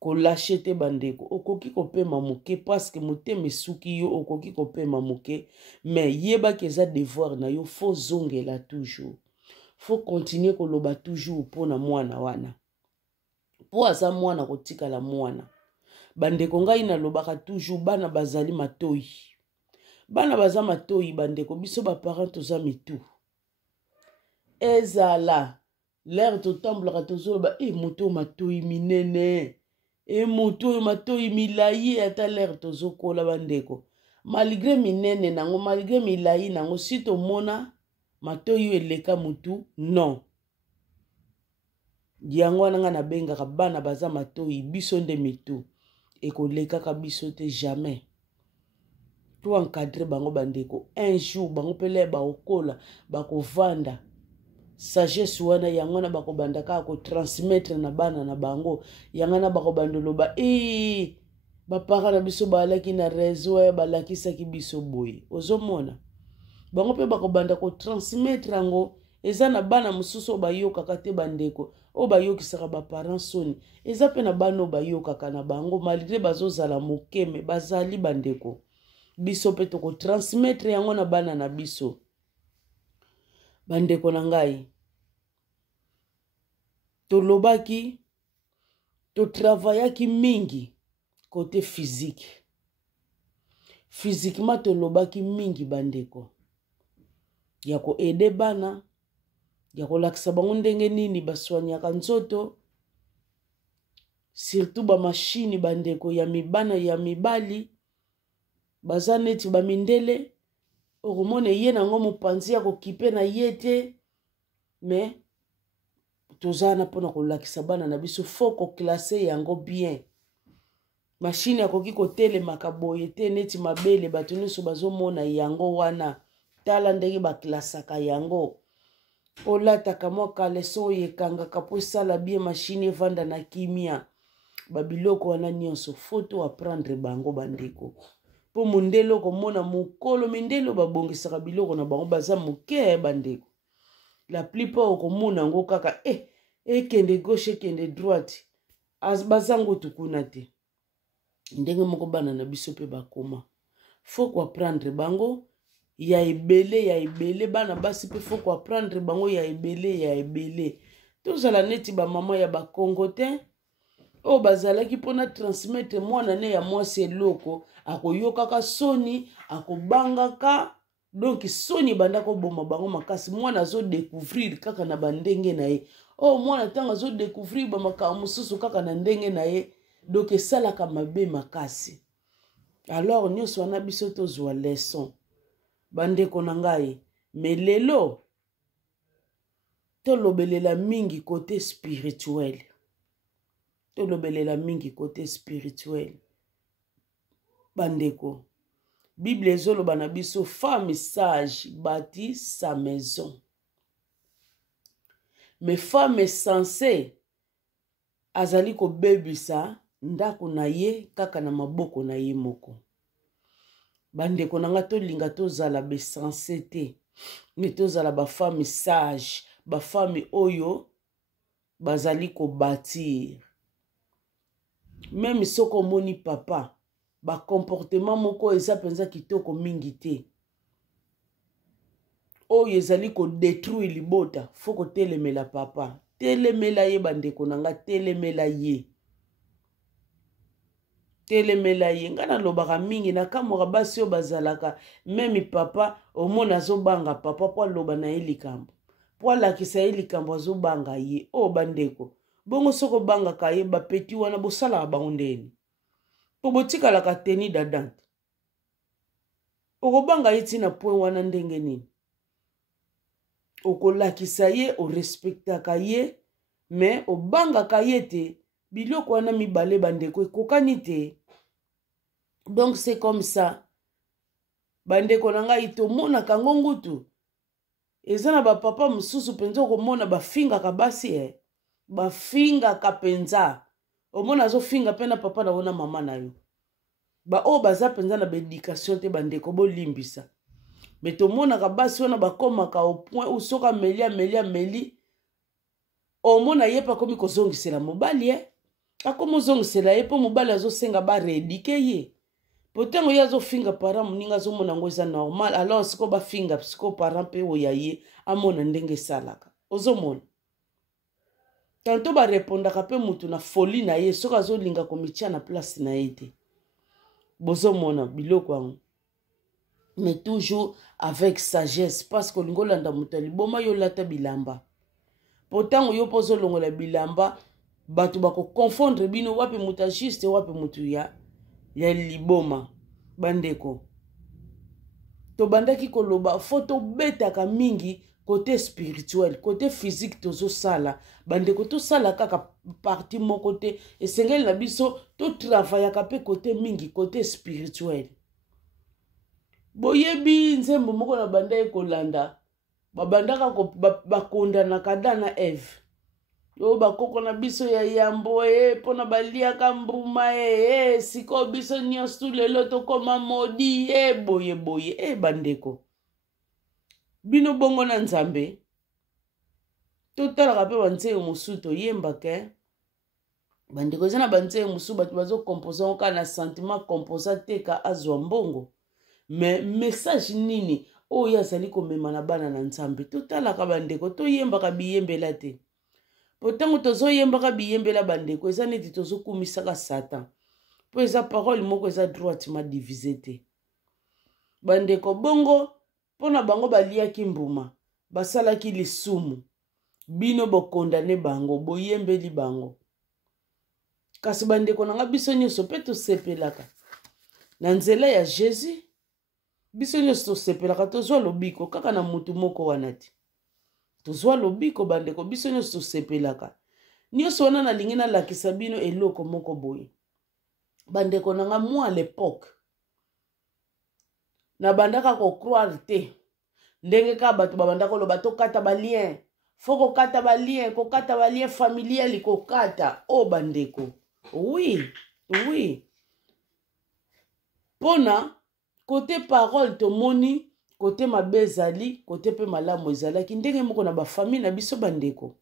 kolashe te bandeko okoki kopema moke paske motema esuki yo okoki kopema moke mais yebaki eza devoir na yo fo zongela toujours faut continuer koloba toujours mpona mwana wana po aza mwana kotikala mwana bandeko ngai nalobaka toujours bana bazali matoi bana baza matoi bandeko biso baparent toza mitu ezala lere totambolaka tozoloba moto matoi minene moto matoi milai ata lere tozokola bandeko malgré minene nango malgré milai nango si tomona matoi oyo eleka mutu non yango wana nga nabengaka bana baza matoi biso nde mitu ekolekaka biso te jamais to encadrer bango bandeko un jour bango pele bakokola bakovanda sagesse wana yango wana bakobanda kaka kotransmettre na bana na bango yango wana bakobanda loba baparent na biso balaki na réseau balakisaki biso boye ozomona bango mpe bakobanda kotransmettre yango eza na bana mosusu oyo bayokaka te bandeko oyo bayokisaka baparent soni eza mpe na bana oyo bayokaka na bango malgré bazozala mokeme bazali bandeko biso mpe tokotransmettre yango na bana na biso bandeko na ngai tolobaki totravaillaki mingi côté physiquement tolobaki mingi bandeko ya koede bana ya kolakisa bango ndenge nini baswanyaka nzoto surtout bamashini bandeko ya mibana ya mibali baza neti bamindele okomona ye nango mopanzi ya kokipe na ye te mais toza na mpona kolakisa bana na biso fo koklase yango bien mashini akoki kotelemaka boye te neti mabele bato nyonso bazomona yango wana tala ndenge baklasaka yango olataka mwa kaleso oyo ekangaka po esala bien mashini evanda na kimia babiloko wana nyonso foto aprendre bango bandeko po mondele okomona mokolo mindele babongisaka biloko na bango baza moke bandeko la plupart okomona yango kaka ekende gauche ekende droite bazango tukuna te ndenge moko bana na biso mpe bakoma faut koaprendre bango ya ebele bana basi mpe faut koaprendre bango ya ebele tozala neti bamama ya bakongo te oyo bazalaki mpona transmettre mwana ne ya mwasi eloko akoyokaka soni akobangaka donc soni banda koboma bango makasi mwana azodécouvrir kaka na bandenge na ye mwana ntango azodécouvrir bamakambo mosusu kaka na ndenge na ye donc esalaka mabe makasi alors nyonso wana biso tozwa leson bandeko na ngai mais lelo tolobelela mingi côté spirituel bandeko Bible ezoloba na biso femme sage bâtit sa maison mais femme sensée azali kobebisa ndako na ye kaka na maboko na ye moko bandeko na nga tolinga tozala besensé te mais tozala bafemme sage bafemme oyo bazali kobâtir même soko omoni papa comportement moko eza penza kitoko mingi te oyo ezali kodétruire libota faut kotelemela papa telemela ye bandeko na nga telemela ye nga nalobaka mingi nakamwaka basi oyo bazalaka meme papa omona azobanga papa po aloba na ye likambo po alakisa ye likambo azobanga ye bandeko bongo soko obangaka ye bapeti wana bosalaka bango ndeni po botikalaka teni dadante okobanga ye ntina point wana ndenge nini okolakisa ye orespectaka ye mais obangaka ye te biloko wana mibale bandeko ekokani te. Donc c'est comme ça bandeko na ngai tomonaka ngo ngutu eza na bapapa mosusu mpenza okomona bafingaka basi bafingaka mpenza omona azofinga mpe na papa na ona mama na yo baoyo baza mpenza na baéducation te bandeko bolimbisa. Me tomonaka basi wana bakomaka au point où soka ameli omona ye pa komi kozongisela mobali akomi ozongisela ye mpo mobali azosenga baredike ye po ntango ye azofinga parent moninga azomona ngo eza normal alors siko bafinga siko parent mpe oya ye amona ndenge esalaka ozomona tanto barepondaka mpe mutu na foli na ye soki azolinga komitia na place na ye te bozomona biloko yango mais toujours avec sagesse parce que olingi olanda moto ya liboma yo olata bilamba po ntango yo mpo ozolongola bilamba bato bakoconfondre bino wapi moto ya juste wapi moto ya liboma. Bandeko tobandaki koloba fo tobetaka mingi côté spirituel côté physique tozosala bandeko tosala kaka parti moko te esengeli na biso totravaillaka mpe côté mingi côté spirituel. Boyebi nzembo moko na banda ekolanda babandaka bakondanaka Adam na Eve yo bakoko na biso ya yambo pona baliaka mbuma siko biso nyonso lelo tokoma modi boye bandeko bino bongo na nzambe totalaka mpe banzembo mosusu toyembaka bandeko eza na banzembo mosusu bato bazokomposa ngo kaka na sentiment komposa teka azwa mbongo mais message nini oyo azali komema na bana na nzambe totalaka bandeko toyembaka biyembela te po ntango tozoyembaka biyembela bandeko eza neti tozokumisaka satan po eza parole moko eza droitement divise te bandeko bongo mpona bango baliaki mbuma basalaki lisumu bino bokondane bango boyembeli bango kasi bandeko nanga biso nyonso mpe tosepelaka na nzela ya Jésus biso nyonso tosepelaka tozwa lobiko kaka na mutu moko wana te tozwa lobiko bandeko biso nyonso tosepelaka nyonso wana nalingi nalakisa bino eloko moko boye bandeko nanga moi à l'époque nabandaka kokroire te ndenge kaka bato babandaka koloba tokata balien fo kokata balien familial kokata bandeko oui pona côté parole tomoni côté mabe ezali côté pe malamu ezalaki ndenge moko na bafamille na biso bandeko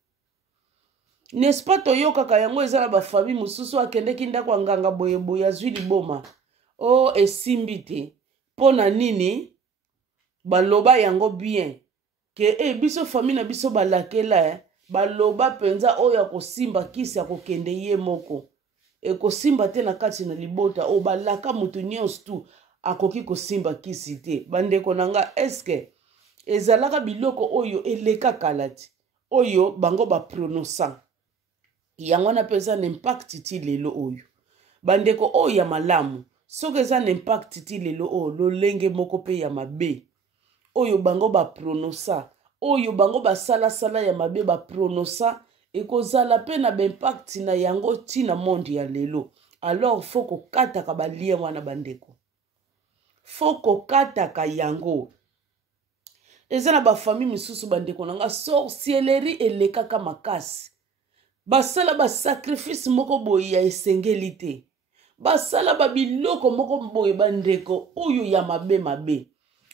n'est-ce pas toyokaka yango eza na bafamille mosusu akendeki ndako ya nganga boyeboye azwi liboma esimbi te mpona nini baloba yango bien ke biso famille na biso balakela baloba mpenza oyo akosimba kisi akokende ye moko ekosimba te na kati na libota balaka mutu nyonso tu akoki kosimba kisi te bandeko nanga eske ezalaka biloko oyo eleka kala te oyo bango baprononsa yango na pesa na impact ti lelo oyo bandeko oyo ya malamu soki eza na impact ti lelo oyo lolenge moko pe ya mabe oyo bango baprononsa oyo bango basalasala ya mabe baprononsa ekozala pe na baimpact na yango ti na monde ya lelo alors fo kokataka balien wana bandeko fo kokataka yango eza na bafamille misusu bandeko nanga sorcellerie elekaka makasi basala basacrifice moko boye ya esengeli te basala babiloko moko boye bandeko oyo ya mabe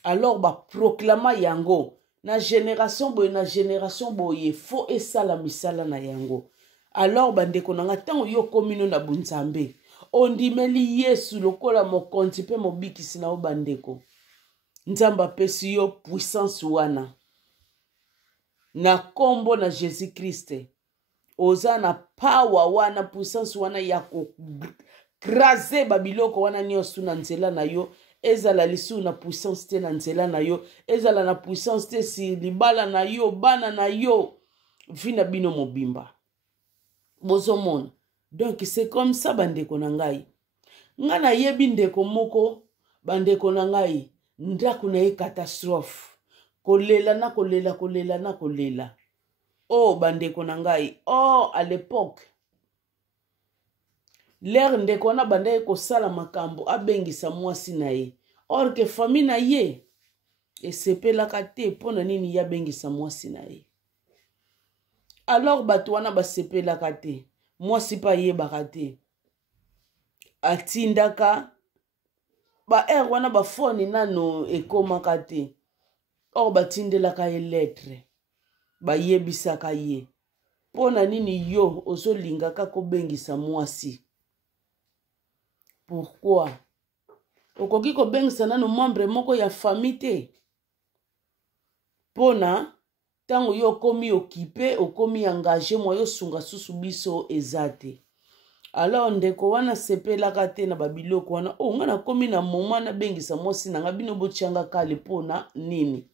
alors baproklama yango na génération boye fo esala misala na yango alors bandeko nanga ntango yo komino na bunzambe ondimeli Yesu lokola mokonzi mpe mobikisi na yo bandeko nzambe apesi yo puissance wana na kombo na Jésus Christ oza na power wana puissance wana ya kokraze babiloko wana nyonso na nzela na yo ezala lisu na puissance te na nzela na yo ezala na puissance te si libala na yo bana na yo vina bino mobimba bozomona. Donc c'est comme ça bandeko na ngai nga na yebi ndeko moko bandeko na ngai ndako na ye catastrophe kolela na kolela kolela na kolela. Oh bandeko na ngai, oh à l'époque l'air ndeko wana banda kosala makambo abengisa mwasi na ye. Or que famille na ye esepelaka te mpona nini ya bengisa mwasi na ye. Alors bato wana basepelaka te, mwasi pa yebaka te, atindaka ba air wana bafoni nano ekomaka te. Or batindelaka ye lettre bayebisaka ye mpona nini yo ozolingaka kobengisa mwasi. Pourquoi? Okoki kobengisa nano membre moko ya famille te mpona tango yo okomi okipe okomi engagé mwa yo sunga susu biso eza te. Alors ndeko wana sepelaka te na babiloko wana. O nga nakomi na moma nabengisa mwasi nanga bino botianga kale mpona nini?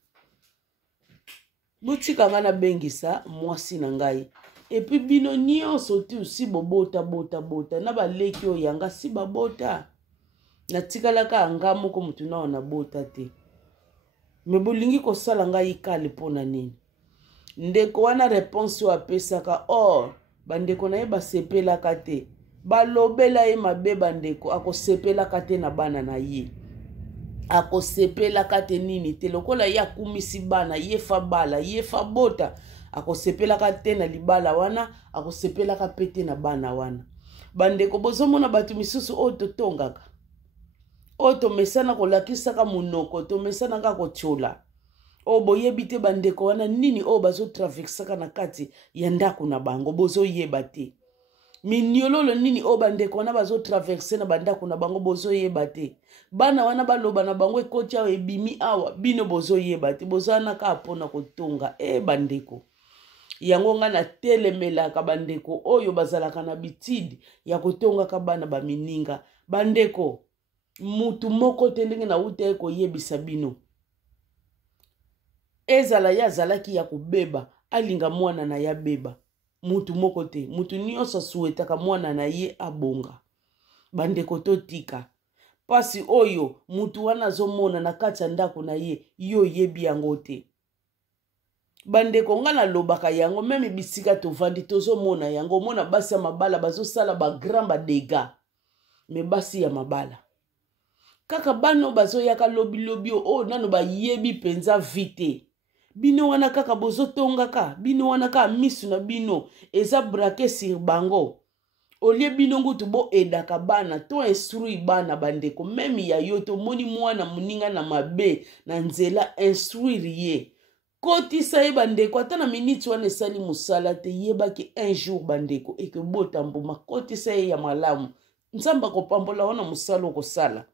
Botika nga nabengisa mwasi na ngai. Epi bino nyonso ti usi bobota bota bota na baleki oyo yanga si babota. Natikalaka anga moko mutu na ona bota te. Me bolingi kosala ngai kale mpona nini? Ndeko wana réponse yo apesaka, or bandeko na ye basepelaka te. Balobela ye mabe bandeko akosepelaka te na bana na ye. Akosepelaka te nini te lokola ye akumisi bana ye fa bala ye fa bota. Akosepelaka te na libala wana, akosepelaka pe te na bana wana. Bandeko bozomona batu misusu oyo totongaka, oyo tomesana kolakisaka munoko, tomesana ka kotiola. O boyebi te bandeko wana nini o bazo traversaka na kati ya ndako na bango bozo yeba te. Miniololo nini o bandeko wana bazo traverser na bandako na bango bozo yeba te. Bana wana baloba na bango ekoti awa ebimi awa bino bozo yeba te. Bozo wana ka apona kotonga bandeko. Yango nga na telemelaka bandeko oyo bazalaka na bitidi ya kotonga ka bana ba mininga. Bandeko mutu moko te ndenge na uta eko yebisa bino. Ezala ya zalaki ya kubeba, alinga mwana na ya beba. Mutu moko te, mutu nyonso suetaka mwana na ye abonga. Bandeko totika. Pasi oyo, mutu wana zomona na kati ya ndako na ye, yo yebi yango te. Bandeko nga na lobaka yango, meme bisika tovandi tozomona yango, mona basi ya mabala bazo sala ba grand ba dega. Me basi ya mabala. Kaka bano bazo yaka lobi lobi o nano ba yebi penza vite. Bino wana kaka bozo tongaka, bino wana ka misu na bino, eza brake sur bango. Olie bino ngutu bo edaka bana, to instruit bana bandeko, memi ya yoto moni mwana muninga na mabe, na nzela instruire ye. Koti sa ye bandeko, ata na minute wana esali musala te yebaki un jour bandeko, eke bota mbuma, koti sa ye ya malamu. Nzamba kopambola wana musala okosala.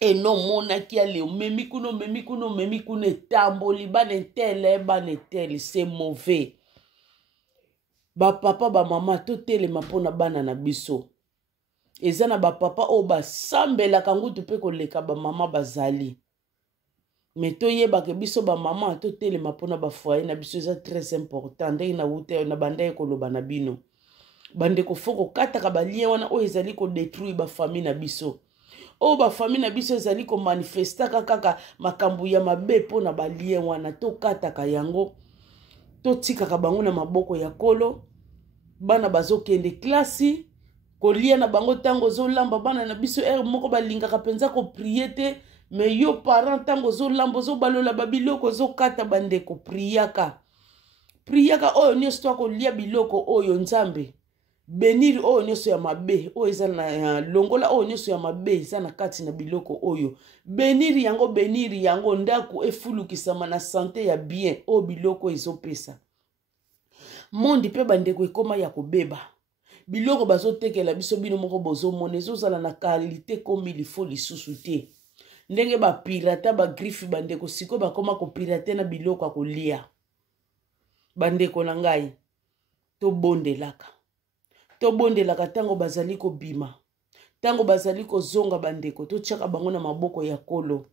Et non mona ki ale memi kuno etamboli banetele c'est mauvais. Ba papa ba mama to telema pona bana na biso. Ezana ba papa o ba sambela kangutu pe koleka ba mama bazali. Mais to yeba ke biso ba mama to telema pona ba foyer na biso eza très important. Ndenge na wuta na banda koloba na bino. Bande ko foko kata ka ba lien wana o ezali ko détruire ba famille na biso. O ba famille na biso ezali ko manifesta kaka makambu ya mabe pona ba lien wana to kataka yango to tikaka bango na maboko ya kolo. Bana bazo kende klasi kolia na bango tango zo lamba bana na biso moko balingaka penza ko prier te, mais yo parent tango zo lamba zo balola babiloko zo kata bandeko priaka oyo nyonso ko lia biloko oyo nzambe benir oyo nyonso ya mabe oyo eza na longola oyo nyonso ya mabe eza na kati na biloko oyo benir yango ndako efulukisama na santé ya bien oyo biloko ezopesa. Mondi pe bandeko ekoma ya kobeba biloko bazotekela biso bino moko bozomona ezozala na qualité comme il faut lisusu te. Ndenge ba pirata ba griffe bandeko siko bakoma ko pirate na biloko akolia. Bandeko na ngai tobondelaka tango bazali ko bima, tango bazali ko zonga bandeko to tchaka bango na maboko ya kolo.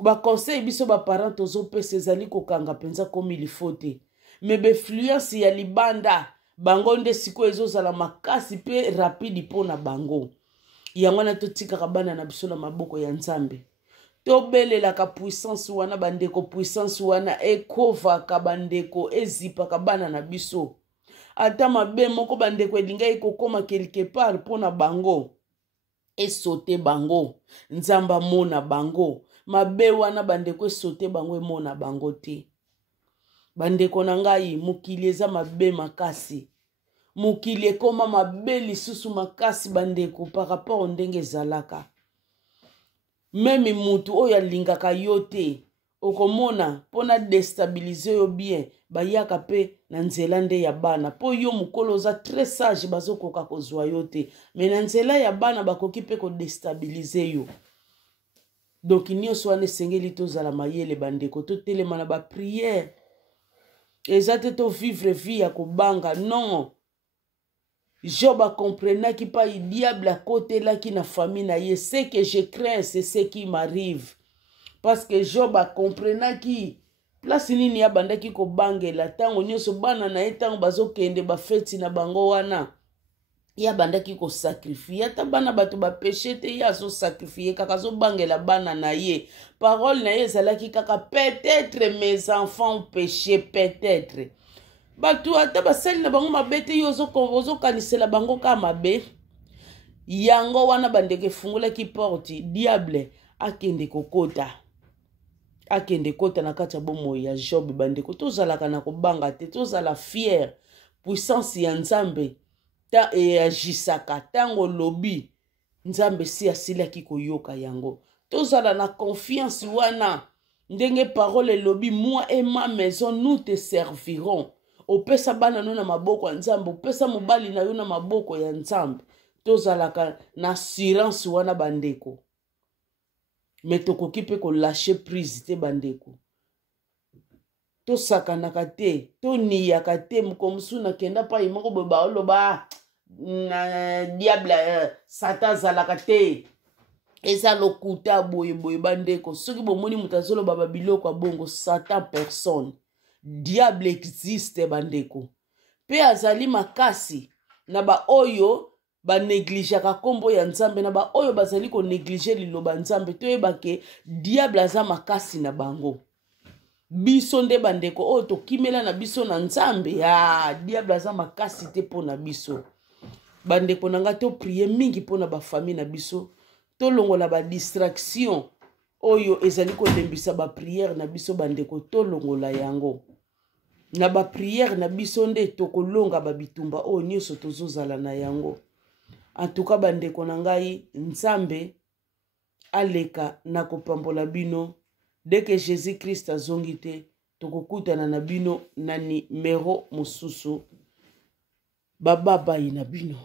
Ba conseil biso ba parents tozo pesa ezali ko kanga penza comme il faut te. Mais befluence ya libanda bango nde siko ezozala makasi pe rapide pona bango. Yango na totika bana na biso na maboko ya Nzambe. tobelelaka puissance wana bandeko, puissance wana ekovaka bandeko, ezipaka bana na biso. Ata mabe moko bandeko elinga ekokoma quelque part mpona bango, esote bango, nzamba mona bango. Mabe wana bandeko esote bango, emona bango te. Bandeko na ngai, mokili eza mabe makasi. Mokili ekoma mabe lisusu makasi bandeko par rapport ndenge ezalaka. Meme mutu oyo alingaka yo te, okomona pona destabilize yo bien, bayaka pe na nzela nde ya bana. Po yo mukolo oza très sage bazokoka kozwa yo te, mais na nzela ya bana bakoki pe ko destabilize yo. Donc nyonso wana esengeli tozala mayele bandeko, totelema na ba prière. Eza te to vivre vie ya kobanga, non. Job a compris qui pas le diable à côté là qui na famille na ye. Ce que je crains, c'est ce qui m'arrive. Parce que Job a compris qui place nini ya banda ki ko bangela tango nyoso bana na etango bazo kende ba feti na bango wana. Ya banda ki ko sacrifier ata bana bato ba péché te ya so sacrifier kaka zo bangela bana na ye. Parole na ye zalaki kaka peut-être mes enfants ont péché, peut-être. Batu ata basali na bango mabete yo ozo kanisela bango ka mabe. Yango wana bandeke fungula ki porti, diable akende kokota. Akende kota na kati ya bomo ya Job bandeko. Tozalaka na kobanga te, tozala fier. Puissance ya Nzambe ta agisaka tango lobi. Nzambe si asilaki koyoka yango. Tozala na confiance wana. Ndenge parole lobi, moi et ma maison nous te servirons. Opesa bana no na maboko ya Nzambe, opesa mobali na yo na maboko ya Nzambe. Tozalaka na assurance wana bandeko. Mais tokoki pe ko lâcher prise te bandeko. To sakanaka te, to niyaka te, mukomusu na kenda pa imoko boba oloba na diable satan zalaka te. Eza lokuta boye boye bandeko. Soki bomoni mutazolo baba biloko bongo satan personne. Diable existe bandeko. Pe azali makasi na ba oyo ba negligeaka kombo ya Nzambe, na ba oyo bazali ko néglige liloba Nzambe. Toyebake diable aza makasi na bango. Biso nde bandeko oyo tokimela na biso na Nzambe, diable aza makasi te pona biso. Bandeko nanga to prier mingi pona ba famille na biso. To longola ba distraction oyo ezali ko lembisa ba prière na biso bandeko, to longola yango. Na ba prière na biso nde tokolonga ba bitumba oyo nyonso tozozala na yango. En tout cas bandeko na ngai, Nzambe aleka na kopambola bino. Dès que Jésus-Christ azongi te, tokokutana na bino na numero mosusu. Baba bayi na bino.